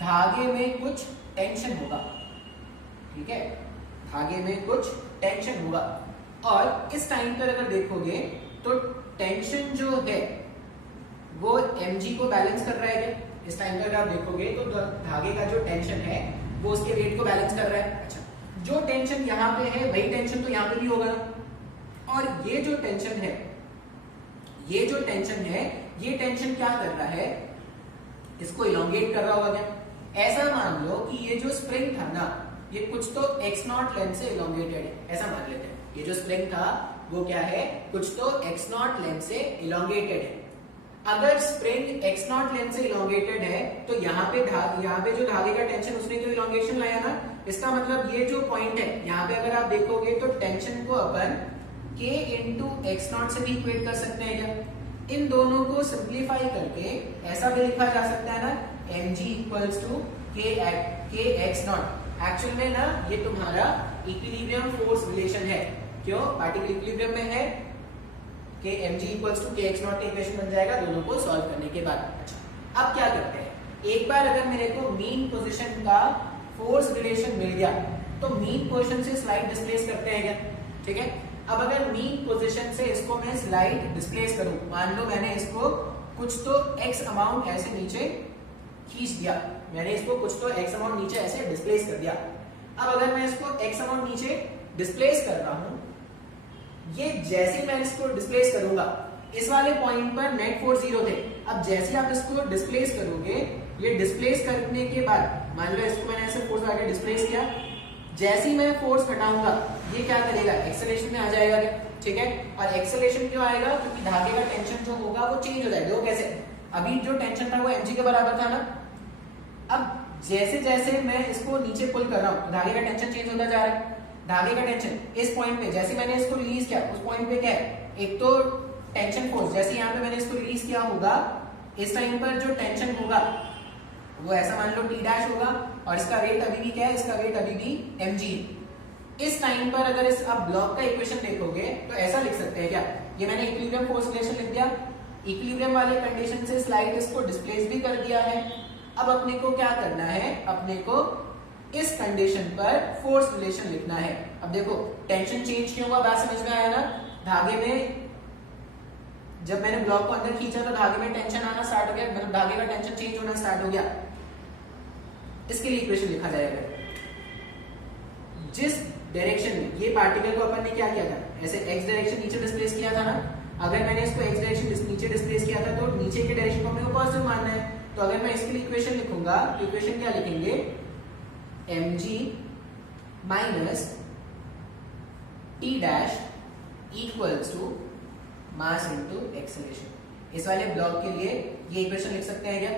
धागे में कुछ टेंशन होगा, ठीक है, धागे में कुछ टेंशन होगा। और इस टाइम पर अगर देखोगे तो टेंशन जो है वो mg को बैलेंस कर रहा है क्या? इस टाइम पर अगर आप देखोगे तो धागे का जो टेंशन है वो उसके वेट को बैलेंस कर रहा है। अच्छा, जो टेंशन यहाँ पे है वही टेंशन तो यहाँ पे भी होगा ना। और ये जो टेंशन है, ये जो टेंशन है, ये टेंशन क्या कर रहा है, इसको इलोंगेट कर रहा होगा क्या? ऐसा मान लो कि ये जो स्प्रिंग था ना, ये कुछ तो x0 लेंथ से इलोंगेटेड है, ऐसा मान लेते हैं। ये जो स्प्रिंग था वो क्या है, कुछ तो x0 लेंथ से इलोंगेटेड है। अगर स्प्रिंग x0 लेंथ से इलोंगेटेड है तो यहाँ पे जो धागे का टेंशन उसने जो इलोंगेशन लाया ना, इसका मतलब ये जो पॉइंट है यहाँ पे अगर आप देखोगे तो टेंशन को अपन k इंटू x0 से भी इक्वेट कर सकते हैं क्या? इन दोनों को सिंप्लीफाई करके ऐसा भी लिखा जा सकता है ना, mg equals to k x0। Actual में ना ये तुम्हारा इक्विलिब्रियम फोर्स रिलेशन है। क्यों? पार्टिकल इक्विलिब्रियम में है, कि mg equals to k x0 का इक्वेशन बन जाएगा दोनों को सॉल्व करने के बाद। अच्छा, अब क्या करते हैं, एक बार अगर मेरे को मीन पोजीशन का फोर्स रिलेशन मिल गया तो मीन पोजीशन से स्लाइड डिस्प्लेस करते हैं क्या? ठीक है, अब अगर मीन पोजीशन से इसको मैं स्लाइड डिस्प्लेस करूं, मान लो मैंने इसको कुछ तो x अमाउंट ऐसे नीचे खींच दिया, मैंने इसको कुछ तो x अमाउंट नीचे ऐसे डिस्प्लेस कर दिया। अब अगर मैं इसको x अमाउंट नीचे डिस्प्लेस कर रहा हूं, ये जैसे मैं इसको डिस्प्लेस करूंगा, इस वाले पॉइंट पर नेट फोर्स 0 थे। अब जैसे आप इसको डिस्प्लेस करोगे, ये डिस्प्लेस करने के बाद मान लो इसको मैंने ऐसे फोर्स लगा के डिस्प्लेस किया, जैसे ही मैं फोर्स हटाऊंगा ये क्या करेगा, एक्सेलरेशन में आ जाएगा, ठीक है। और एक्सेलरेशन क्यों आएगा, क्योंकि धागे का टेंशन जो होगा वो चेंज हो जाएगा। वो कैसे, अभी जो टेंशन था वो mg के बराबर था ना, अब जैसे जैसे मैं इसको नीचे पुल कर रहा हूं तो धागे का टेंशन चेंज होता जा रहा है। धागे का टेंशन इस पॉइंट पे जैसे मैंने इसको रिलीज किया, उस पॉइंट पे क्या है, एक तो टेंशन फोर्स, जैसे यहाँ पे मैंने इसको रिलीज किया होगा, इस टाइम पर जो टेंशन होगा वो ऐसा मान लो T डैश होगा, और इसका वेट अभी भी क्या है, इसका वेट अभी भी mg। इस टाइम पर अगर इस आप ब्लॉक का इक्वेशन देखोगे तो ऐसा लिख सकते हैं क्या, ये मैंने इक्विलिब्रियम फोर्स रिलेशन लिख दिया, इक्विलिब्रियम वाले कंडीशन से स्लाइड इसको डिस्प्लेस भी कर दिया है। अब अपने को क्या करना है, अपने को इस कंडीशन पर फोर्स रिलेशन लिखना है। अब देखो टेंशन चेंज क्यों हुआ, बात समझ में आया ना। धागे में जब मैंने ब्लॉक को अंदर खींचा तो धागे में टेंशन आना स्टार्ट हो गया, मतलब धागे का टेंशन चेंज होना स्टार्ट हो गया। इसके लिए इक्वेशन लिखा जाएगा, जिस डायरेक्शन में ये पार्टिकल को अपन ने क्या किया था, ऐसे x डायरेक्शन नीचे डिस्प्लेस किया था ना, अगर मैंने इसको x डायरेक्शन नीचे डिस्प्लेस किया था तो नीचे के डायरेक्शन को अपने को पॉजिटिव मानना है। तो अगर मैं इसके लिए इक्वेशन लिखूंगा तो इक्वेशन क्या लिखेंगे, mg minus t dash equals to mass into acceleration. इस वाले ब्लॉक के लिए ये इक्वेशन लिख सकते हैं क्या,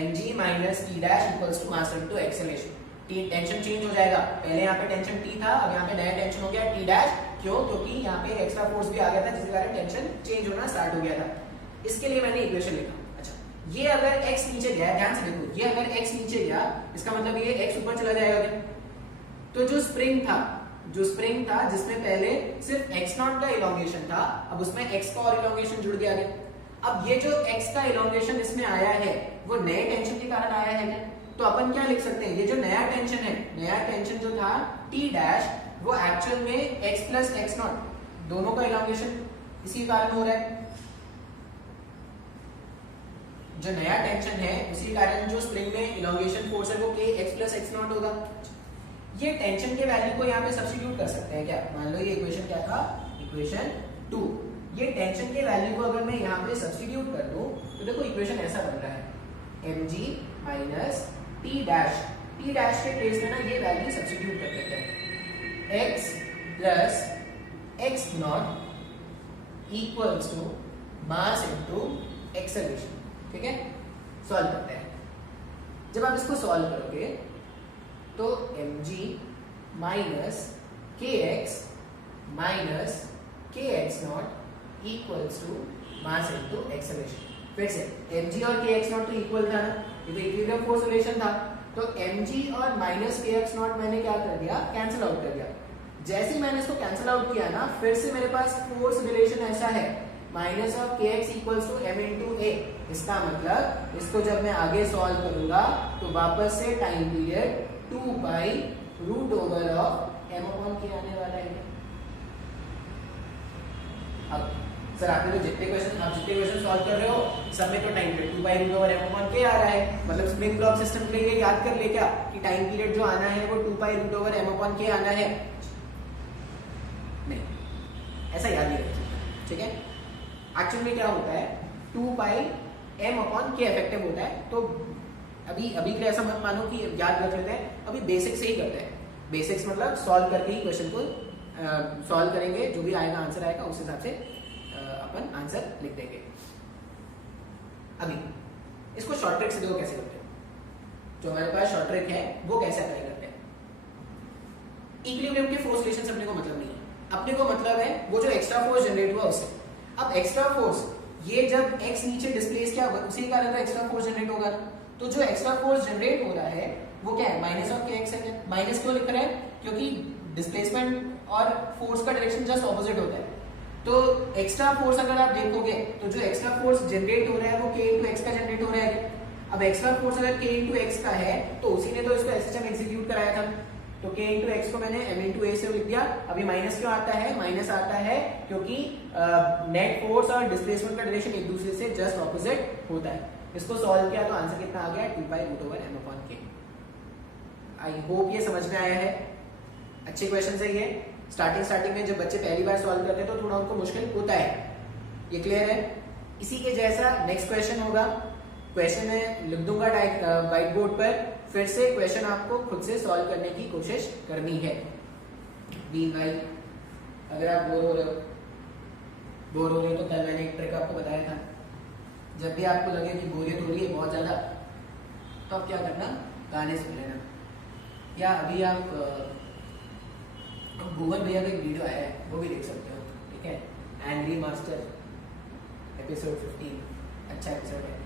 mg minus t dash equals to mass into acceleration. T tension change हो जाएगा, पहले यहाँ पे टेंशन t था, अब यहाँ पे नया टेंशन हो गया t डैश। क्यों, क्योंकि यहाँ पे एक्स्ट्रा फोर्स भी आ गया था जिसके कारण टेंशन चेंज होना स्टार्ट हो गया था। इसके लिए मैंने इक्वेशन लिखा। अच्छा, ये अगर x नीचे गया, ध्यान से देखो, ये अगर x नीचे गया इसका मतलब ये x ऊपर चला जाएगा क्या? तो जो स्प्रिंग था जिसमें पहले सिर्फ x0 का इलोंगेशन था, अब उसमें x का और इलोंगेशन जुड़ गया। अब ये जो x का इलोंगेशन इसमें आया है वो नए टेंशन के कारण आया है क्या? तो अपन क्या लिख सकते हैं, ये जो नया टेंशन है, नया टेंशन जो था t डैश, वो एक्चुअल में x प्लस x0 दोनों का इलोंगेशन इसी कारण हो रहा है। जो नया टेंशन है उसी कारण जो स्प्रिंग में इलोंगेशन फोर्स है वो k x प्लस x0 होगा। ये टेंशन के वैल्यू को यहाँ पे सब्स्टिट्यूट कर सकते हैं क्या, मान लो ये इक्वेशन क्या था, इक्वेशन 2। ये टेंशन के वैल्यू को अगर मैं यहाँ पे सब्स्टिट्यूट कर दूं तो देखो इक्वेशन ऐसा बन रहा है, mg माइनस t डैश के प्लेस में ना ये वैल्यू सब्स्टिट्यूट कर देते हैं, x plus x0 equals to mass into acceleration. ठीक है, सॉल्व करते हैं। जब आप इसको सॉल्व करोगे तो mg minus kx minus kx0 equals to mass into acceleration. फिर से mg और kx0 तो इक्वल था ना, ये तो इक्विलिब्रियम फोर्स रिलेशन था, तो mg और माइनस kx0 मैंने क्या कर दिया, कैंसिल आउट कर दिया। जैसे ही मैंने इसको कैंसिल आउट किया ना, फिर से मेरे पास फोर्स रिलेशन ऐसा है minus of K X equals to M into A. इसका मतलब इसको जब मैं आगे सॉल्व करूंगा तो वापस से time period 2 by root over of M upon K आने वाला है। अब सर आपने तो जितने क्वेश्चन सॉल्व कर रहे हो सब में तो time period 2 by root over M upon K आ रहा है, मतलब स्प्रिंग ब्लॉक सिस्टम के लिए याद कर ले क्या कि टाइम पीरियड जो आना है वो 2 by root over M upon K आना है। नहीं, ऐसा याद नहीं रखना, ठीक है। एक्चुअली में क्या होता है 2 पाई m अपॉन के इफेक्टिव होता है। तो अभी के लिए ऐसा मत मानो कि याद रख लेते हैं, अभी बेसिक से ही करते हैं। बेसिक्स मतलब सॉल्व करके ही क्वेश्चन को सॉल्व करेंगे, जो भी आएगा आंसर आएगा उस हिसाब से अपन आंसर लिख देंगे। अभी इसको शॉर्ट ट्रिक से देखो कैसे करते हैं। जो हमारे पास शॉर्ट ट्रिक है वो कैसे अप्लाई करते हैं। इक्विलिब्रियम के फोर्स रिलेशन से अपने को मतलब नहीं है, अपने को मतलब है वो जो एक्स्ट्रा फोर्स जनरेट हुआ उससे। अब एक्स्ट्रा फोर्स ये जब x नीचे डिस्प्लेस क्या होगा उसी के कारण तो एक्स्ट्रा फोर्स जनरेट होगा। तो जो एक्स्ट्रा फोर्स जनरेट हो रहा है वो क्या है माइनस ऑफ के एक्स है। माइनस क्यों लिख रहे हैं, क्योंकि डिस्प्लेसमेंट और फोर्स का डायरेक्शन जस्ट ऑपोजिट होता है। तो एक्स्ट्रा फोर्स अगर आप देखोगे तो जो एक्स्ट्रा फोर्स जनरेट हो रहा है वो k इंटू एक्स का जनरेट हो रहा है। अब एक्स्ट्रा फोर्स अगर k इंटू एक्स का है तो उसी ने तो इसको एसएचएम एग्जीक्यूट कराया था, तो k इंटू एक्स को मैंने m इंटू ए से लिख दिया। अभी माइनस क्यों आता है, माइनस आता है क्योंकि नेट फोर्स और डिस्प्लेसमेंट का डायरेक्शन एक दूसरे से जस्ट ऑपोजिट होता है। इसको सॉल्व किया तो आंसर कितना आ गया 2 pi root over m upon k। I hope ये समझ में आया है। अच्छे क्वेश्चन है ये। स्टार्टिंग में जब बच्चे पहली बार सॉल्व करते हैं तो थोड़ा उनको मुश्किल होता है, ये क्लियर है। इसी के जैसा नेक्स्ट क्वेश्चन होगा। क्वेश्चन में लिख दूंगा व्हाइट बोर्ड पर, फिर से क्वेश्चन आपको खुद से सॉल्व करने की कोशिश करनी है। भाई अगर आप बोर हो रहे हो तो कल मैंने एक ट्रिक आपको बताया था, जब भी आपको लगे कि बोरियत हो रही है बहुत ज्यादा तो आप क्या करना, गाने सुन लेना। या अभी आप गूगल भैया का एक वीडियो आया है वो भी देख सकते हो, ठीक है। एंग्री मास्टर एपिसोड 15, अच्छा एपिसोड है,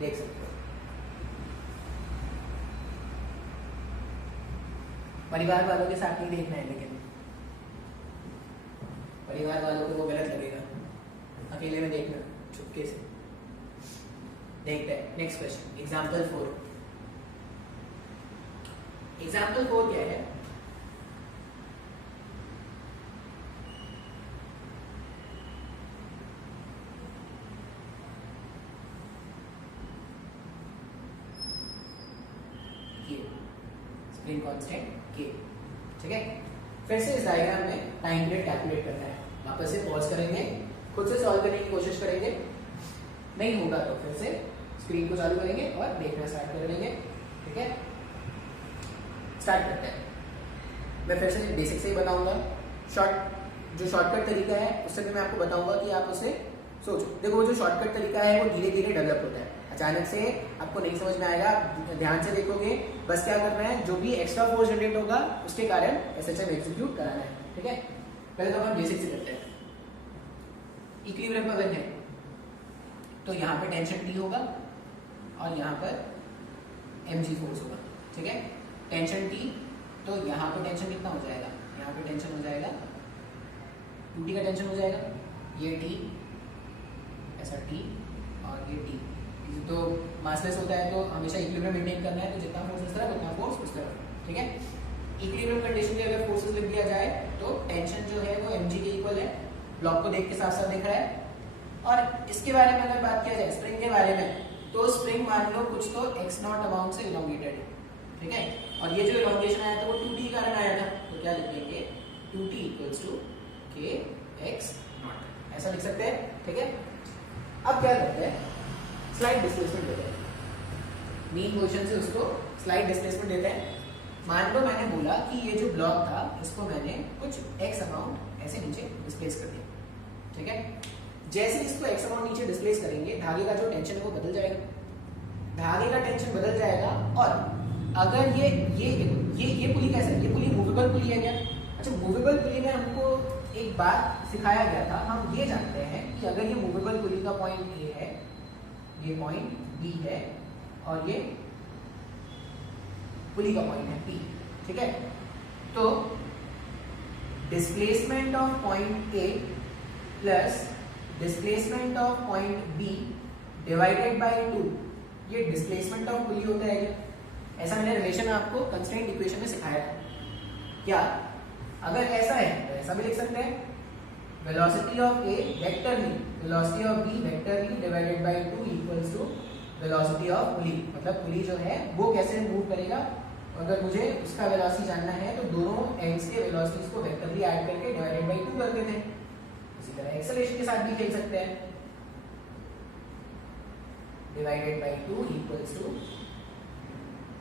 देख सकते हो। परिवार वालों के साथ नहीं देखना है, लेकिन परिवार वालों को वो गलत लगेगा, अकेले में देखना चुपके से। देखते हैं नेक्स्ट क्वेश्चन, एग्जाम्पल 4। एग्जाम्पल 4 क्या है, स्प्रिंग कांस्टेंट के, ठीक है। फिर से इस डायग्राम में टाइम पीरियड कैलकुलेट करना है। वापस से पॉज करेंगे, खुद से सॉल्व करने की कोशिश करेंगे, नहीं होगा तो फिर से स्क्रीन को चालू करेंगे और देखना स्टार्ट कर देंगे, ठीक है। स्टार्ट करते हैं। मैं फिर से बेसिक से ही बताऊंगा, जो शॉर्टकट तरीका है उससे भी मैं आपको बताऊंगा कि आप उसे सोचो। देखो वो जो शॉर्टकट तरीका है वो धीरे धीरे डेवलप होता है, अचानक से आपको नहीं समझ में आएगा। ध्यान से देखोगे, बस क्या करना है, जो भी एक्स्ट्रा फोर्स जनरेट होगा उसके कारण एसएचएम एग्जीक्यूट कराना है, ठीक है। पहले तो हम बेसिक से करते हैं। इक्विलिब्रियम अगर है तो यहाँ पे टेंशन टी होगा और यहाँ पर mg फोर्स होगा, ठीक है। टेंशन टी तो यहाँ पे टेंशन कितना हो जाएगा, यहाँ पे टेंशन हो जाएगा 2t का टेंशन हो जाएगा, ये t ऐसा t और ये t। तो मासलेस होता है तो हमेशा इक्विलिब्रियम मेंटेन करना है, तो जितना फोर्स इस तरफ उतना फोर्स उस तरफ, ठीक है। इक्विलिब्रियम कंडीशन में अगर फोर्सेस लिख दिया जाए तो टेंशन जो है वो mg के इक्वल है, ब्लॉक को देख के साथ साथ दिख रहा है। और इसके बारे में अगर बात किया जाए स्प्रिंग के बारे में, तो स्प्रिंग मान लो कुछ तो x नॉट अमाउंट से इलोंगेटेड है, ठीक है। और ये जो इलोंगेशन आया था वो 2t के कारण आया था, तो क्या लिखेंगे 2t equals to kx not, ऐसा लिख सकते हैं, ठीक है। अब क्या करते हैं, स्लाइड डिस्प्लेसमेंट देते हैं, मीन पोजीशन से उसको स्लाइड डिस्प्लेसमेंट देते हैं। मान लो मैंने बोला कि ये जो ब्लॉक था इसको मैंने कुछ x अमाउंट ऐसे नीचे डिस्प्लेस कर दिया, ठीक है। जैसे इसको x अमाउंट नीचे डिस्प्लेस करेंगे, धागे का जो टेंशन है वो बदल जाएगा, धागे का टेंशन बदल जाएगा। और अगर ये पुली कैसे है, ये पुली मूवेबल पुली है क्या? अच्छा, मूवेबल पुली में हमको एक बात सिखाया गया था, हम ये जानते हैं कि अगर ये मूवेबल पुली का पॉइंट ए है, ये पॉइंट बी है और ये पुली का पॉइंट है पी, ठीक है। तो displacement of point A plus displacement of point B divided by 2, ये डिस्प्लेसमेंट ऑफ पुली होता है क्या? ऐसा मैंने रिलेशन आपको कंस्ट्रेंट इक्वेशन में सिखाया था क्या? अगर ऐसा है तो ऐसा भी लिख सकते हैं, velocity of A vector v, velocity of b vector v divided by 2 equals to velocity of pulley. मतलब पुली जो है वो कैसे मूव करेगा, अगर मुझे उसका वेलोसिटी जानना है तो दोनों एंड्स के वेलोसिटीज को वेक्टर v ऐड करके डिवाइडेड बाय 2 कर देते हैं। इसी तरह एक्सेलरेशन के साथ भी खेल सकते हैं, divided by 2 equals to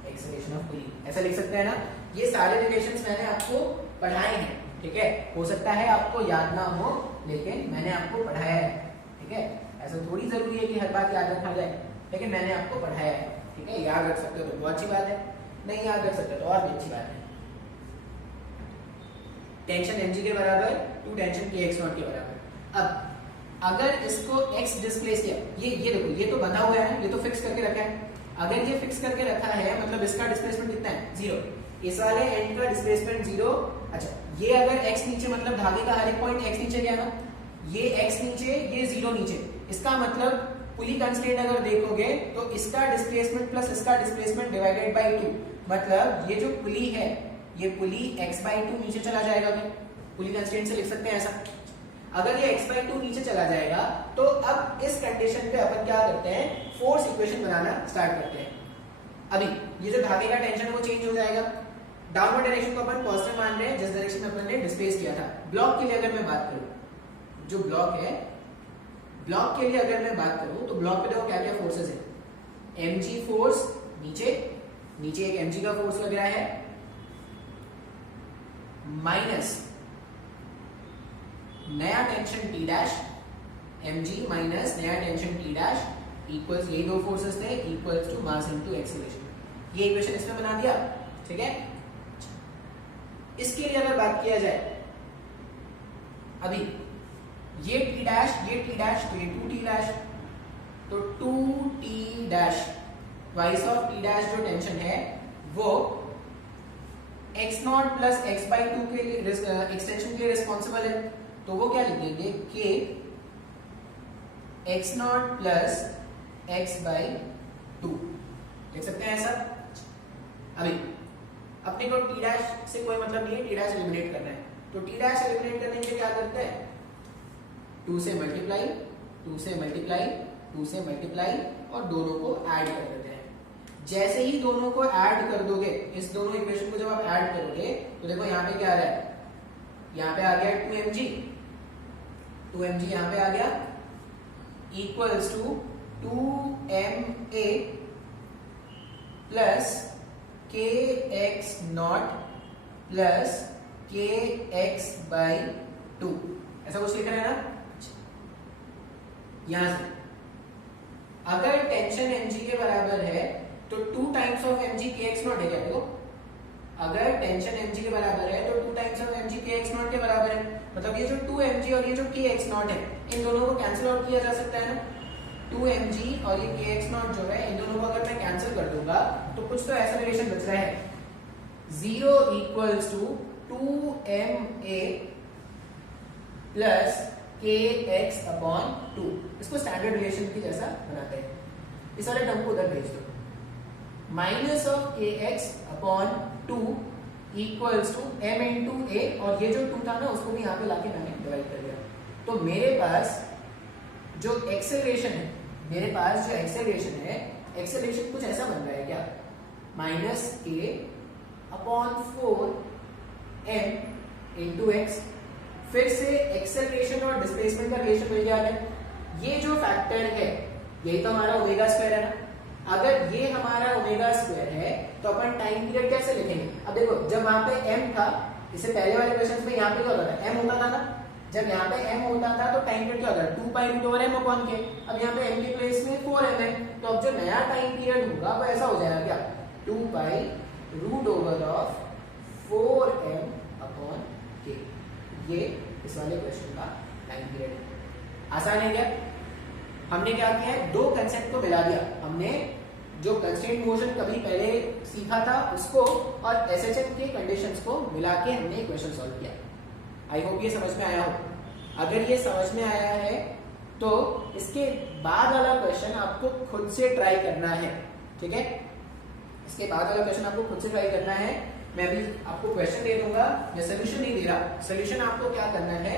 acceleration of pulley, ऐसा लिख सकते हैं ना। ये सारे रिलेशंस मैंने आपको पढ़ाए हैं, ठीक है। हो सकता है आपको याद ना हो, लेकिन मैंने आपको पढ़ाया है, ठीक है। ऐसा थोड़ी जरूरी है कि हर बात याद रखा जाए, लेकिन मैंने आपको पढ़ाया है, ठीक है। याद रख सकते हो तो बहुत अच्छी बात है, नहीं याद रख सकते तो और भी अच्छी बात है। टेंशन mg के बराबर टू टेंशन kx0 के बराबर। अब अगर इसको x डिस्प्लेस किया, ये देखो ये तो बंधा हुआ है, ये तो फिक्स करके रखा है। अगर ये फिक्स करके रखा है मतलब इसका डिस्प्लेसमेंट कितना है? 0। इस वाले एंड का डिस्प्लेसमेंट 0। अच्छा, ये अगर x नीचे मतलब धागे का हर एक पॉइंट x नीचे गया ना, ये x नीचे, ये 0 नीचे, इसका मतलब पुली कंस्ट्रेंट अगर देखोगे तो इसका डिस्प्लेसमेंट प्लस इसका डिस्प्लेसमेंट डिवाइडेड बाय 2, मतलब ये जो पुली है ये पुली x/2 नीचे चला जाएगा। क्या पुली कंस्ट्रेंट से लिख सकते हैं ऐसा? अगर ये x/2 नीचे चला जाएगा तो अब इस कंडीशन पे अपन क्या करते हैं, फोर्स इक्वेशन बनाना स्टार्ट करते हैं। अभी ये जो धागे का टेंशन है वो चेंज हो जाएगा। डाउनवर्ड डायरेक्शन को अपन पॉजिटिव मान रहे हैं जिस डायरेक्शन में अपन ने डिस्प्लेस किया था। ब्लॉक के लिए अगर मैं बात करूं, जो ब्लॉक है, ब्लॉक के लिए अगर मैं बात करूं तो ब्लॉक पे देखो क्या क्या फोर्सेस है। mg फोर्स नीचे एक mg का फोर्स लग रहा है, माइनस नया tension T dash, mg minus नया टेंशन T डैश इक्वल्स, यही दो फोर्सेस थे, equals to mass into acceleration. ये इक्वेशन इसमें बना दिया, ठीक है। इसके लिए अगर बात किया जाए, अभी ये T डैश तो ये 2T डैश, तो 2T dash vice of T dash जो टेंशन है वो x0 प्लस x/2 के लिए एक्सटेंशन के लिए रिस्पॉन्सिबल है। तो वो क्या लिखेंगे, k x0 प्लस x/2 लिख सकते हैं ऐसा। अभी अपने को T डैश से कोई मतलब नहीं है, T डैश एलिमिनेट करना है, तो T डैश एलिमिनेट करने के लिए क्या करते हैं, 2 से मल्टीप्लाई, 2 से मल्टीप्लाई, 2 से मल्टीप्लाई और दोनों को ऐड कर देते हैं। जैसे ही दोनों को ऐड कर दोगे, इस दोनों इक्वेशन को जब आप ऐड करोगे तो देखो यहाँ पे क्या आ रहा है, यहाँ पे आ गया 2mg, 2mg यहाँ पे आ गया equals to 2ma plus kx0 plus kx/2, ऐसा कुछ लिख रहे हैं ना। यहां से अगर टेंशन mg के बराबर है तो 2 टाइम्स ऑफ mg kx0 है क्या? देखो अगर टेंशन mg के बराबर है तो 2 टाइम्स ऑफ mg kx0 के बराबर है, मतलब ये जो 2mg और ये जो kx0 है इन दोनों को कैंसिल आउट किया जा सकता है ना। 2mg और ये kx0 जो है इन दोनों को अगर मैं कैंसिल कर दूंगा तो कुछ तो ऐसा रिलेशन बच रहा है, 0 equals to 2ma plus kx/2। इसको स्टैंडर्ड रिलेशन की जैसा बनाते हैं। इस वाले टर्म को उधर भेज दो, minus of kx/2 equals to m into a, और ये जो 2 था ना उसको भी यहाँ पे लाके मैंने डिवाइड कर दिया। तो मेरे पास जो एक्सेलरेशन है, मेरे पास जो एक्सेलरेशन है, एक्सेलरेशन कुछ ऐसा बन रहा है क्या, minus a/4 m into x। फिर से एक्सेलरेशन और डिस्प्लेसमेंट का रिलेशन मिल गया है। ये जो फैक्टर है यही तो हमारा ओमेगा स्क्वायर है ना। अगर ये हमारा ओमेगा स्क्वायर है तो अपन टाइम पीरियड कैसे लिखेंगे? अब देखो जब वहां पे m था, इससे पहले वाले क्वेश्चन में यहाँ पे क्या होता था, m होता था ना। जब यहाँ पे m होता था तो टाइम पीरियड क्या होता है, 2π√m/k। अब यहाँ पे m के प्लेस में 4m है, तो अब जो नया टाइम पीरियड होगा वो ऐसा हो जाएगा क्या, 2π√4m/k। ये इस वाले क्वेश्चन का टाइम पीरियड है। आसान है क्या? हमने क्या किया है, दो कंसेप्ट को मिला दिया। हमने जो कंस्ट्रेंट मोशन कभी पहले सीखा था उसको और एसएचएम के कंडीशंस को मिला के हमने क्वेश्चन सॉल्व किया। आई होप ये समझ में आया हो। अगर ये समझ में आया है तो इसके बाद वाला क्वेश्चन आपको खुद से ट्राई करना है, ठीक है। इसके बाद वाला क्वेश्चन आपको खुद से ट्राई करना है। मैं अभी आपको क्वेश्चन दे दूंगा, मैं सोल्यूशन नहीं दे रहा। सोल्यूशन आपको क्या करना है,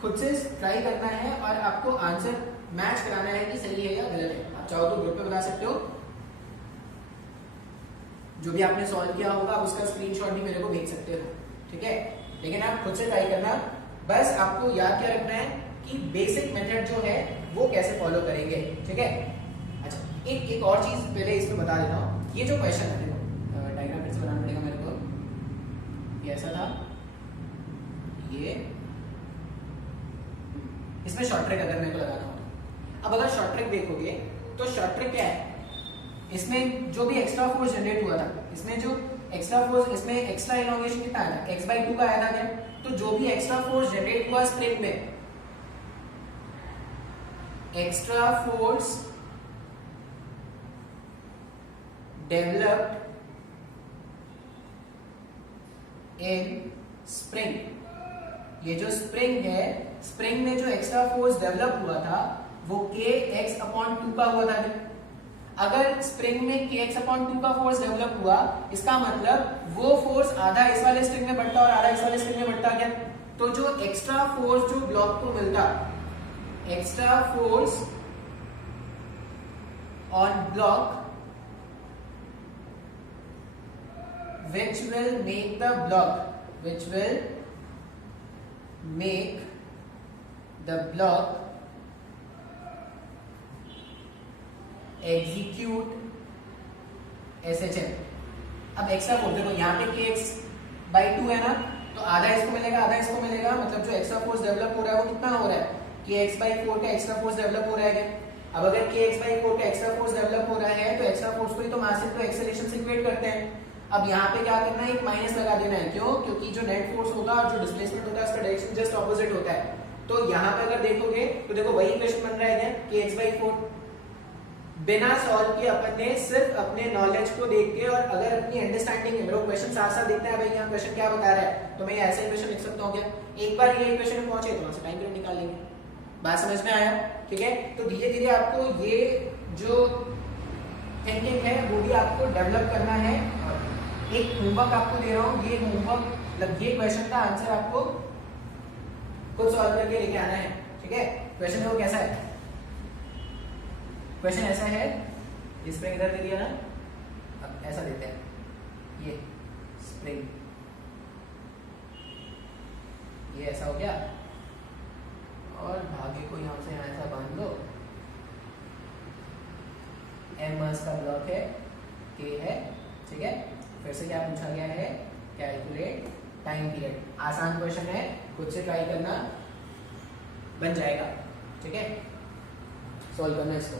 खुद से ट्राई करना है और आपको आंसर मैच कराना है कि सही है या गलत है। आप चाहो तो ग्रुप पे बता सकते हो, जो भी आपने सॉल्व किया होगा आप उसका स्क्रीनशॉट भी मेरे को भेज सकते हो, ठीक है। लेकिन आप खुद से ट्राई करना। बस आपको याद क्या रखना है कि बेसिक मेथड जो है वो कैसे फॉलो करेंगे, ठीक है। अच्छा, एक और चीज पहले इसमें बता देता हूँ। ये जो क्वेश्चन है, देखो डायग्राम फिर से बनाना पड़ेगा मेरे को। ये ऐसा था, ये इसमें शॉर्ट ट्रिक अगर मेरे को लगाना हो, अब अगर शॉर्ट ट्रिक देखोगे तो शॉर्ट ट्रिक क्या है, इसमें जो भी एक्स्ट्रा फोर्स जनरेट हुआ था, इसमें जो एक्स्ट्रा फोर्स, इसमें एक्स्ट्रा इलॉन्गेशन कितना आया था, x/2 का आया था क्या। तो जो भी एक्स्ट्रा फोर्स जनरेट हुआ स्प्रिंग में, extra force developed in spring, ये जो स्प्रिंग है, स्प्रिंग में जो एक्स्ट्रा फोर्स डेवलप हुआ था वो kx/2 का हुआ था। अगर स्प्रिंग में kx/2 का फोर्स डेवलप हुआ, इसका मतलब वो फोर्स आधा इस वाले स्प्रिंग में बढ़ता और आधा इस वाले स्प्रिंग में बढ़ता क्या। तो जो एक्स्ट्रा फोर्स जो ब्लॉक को मिलता, extra force on block which will make the block execute SHM। अब एक्स्ट्रा फोर्स देखो, यहाँ पे kx/2 है ना, तो आधा इसको मिलेगा आधा इसको मिलेगा, मतलब जो एक्स्ट्रा फोर्स डेवलप हो रहा है वो कितना हो रहा है, kx/4 का एक्स्ट्रा फोर्स डेवलप हो रहा है। अब अगर kx/4 का एक्स्ट्रा फोर्स डेवलप हो रहा है तो एक्स्ट्रा फोर्स को ही तो मास इनटू एक्सेलरेशन से इक्वेट करते हैं। अब यहाँ पे क्या करना है, एक माइनस लगा देना है। क्यों? क्योंकि जो नेट फोर्स होगा और जो डिस्प्लेसमेंट होता है उसका डायरेक्शन जस्ट ऑपोजिट होता है। तो यहाँ पे अगर देखोगे तो देखो वही इक्वेशन बन रहा है kx/4। बिना सॉल्व किए अपन ने सिर्फ अपने नॉलेज को देख के और अगर अपनी अंडरस्टैंडिंग है, मेरे को क्वेश्चन साथ साथ दिखता है भाई यहाँ क्वेश्चन क्या बता रहा है, तो मैं ऐसा इक्वेशन लिख सकता हूँ क्या। एक बार ये इक्वेशन में पहुंचे तो वहां से टाइम पीरियड निकाल लेंगे। बात समझ में आया, ठीक है। तो धीरे धीरे आपको ये जो थिंकिंग है वो भी आपको डेवलप करना है। एक होमवर्क आपको दे रहा हूँ, ये होमवर्क, ये क्वेश्चन का आंसर आपको खुद सॉल्व करके लेके आना है, ठीक है। क्वेश्चन है वो कैसा है, क्वेश्चन ऐसा है, स्प्रिंग इधर दे दिया ना, अब ऐसा देते हैं, ये स्प्रिंग ये ऐसा हो गया और धागे को यहां से ऐसा बांध लो। m मास का ब्लॉक है, k है, ठीक है। फिर से क्या पूछा गया है, कैलकुलेट टाइम पीरियड। आसान क्वेश्चन है, खुद से ट्राई करना, बन जाएगा, ठीक है। सॉल्व करना इसको।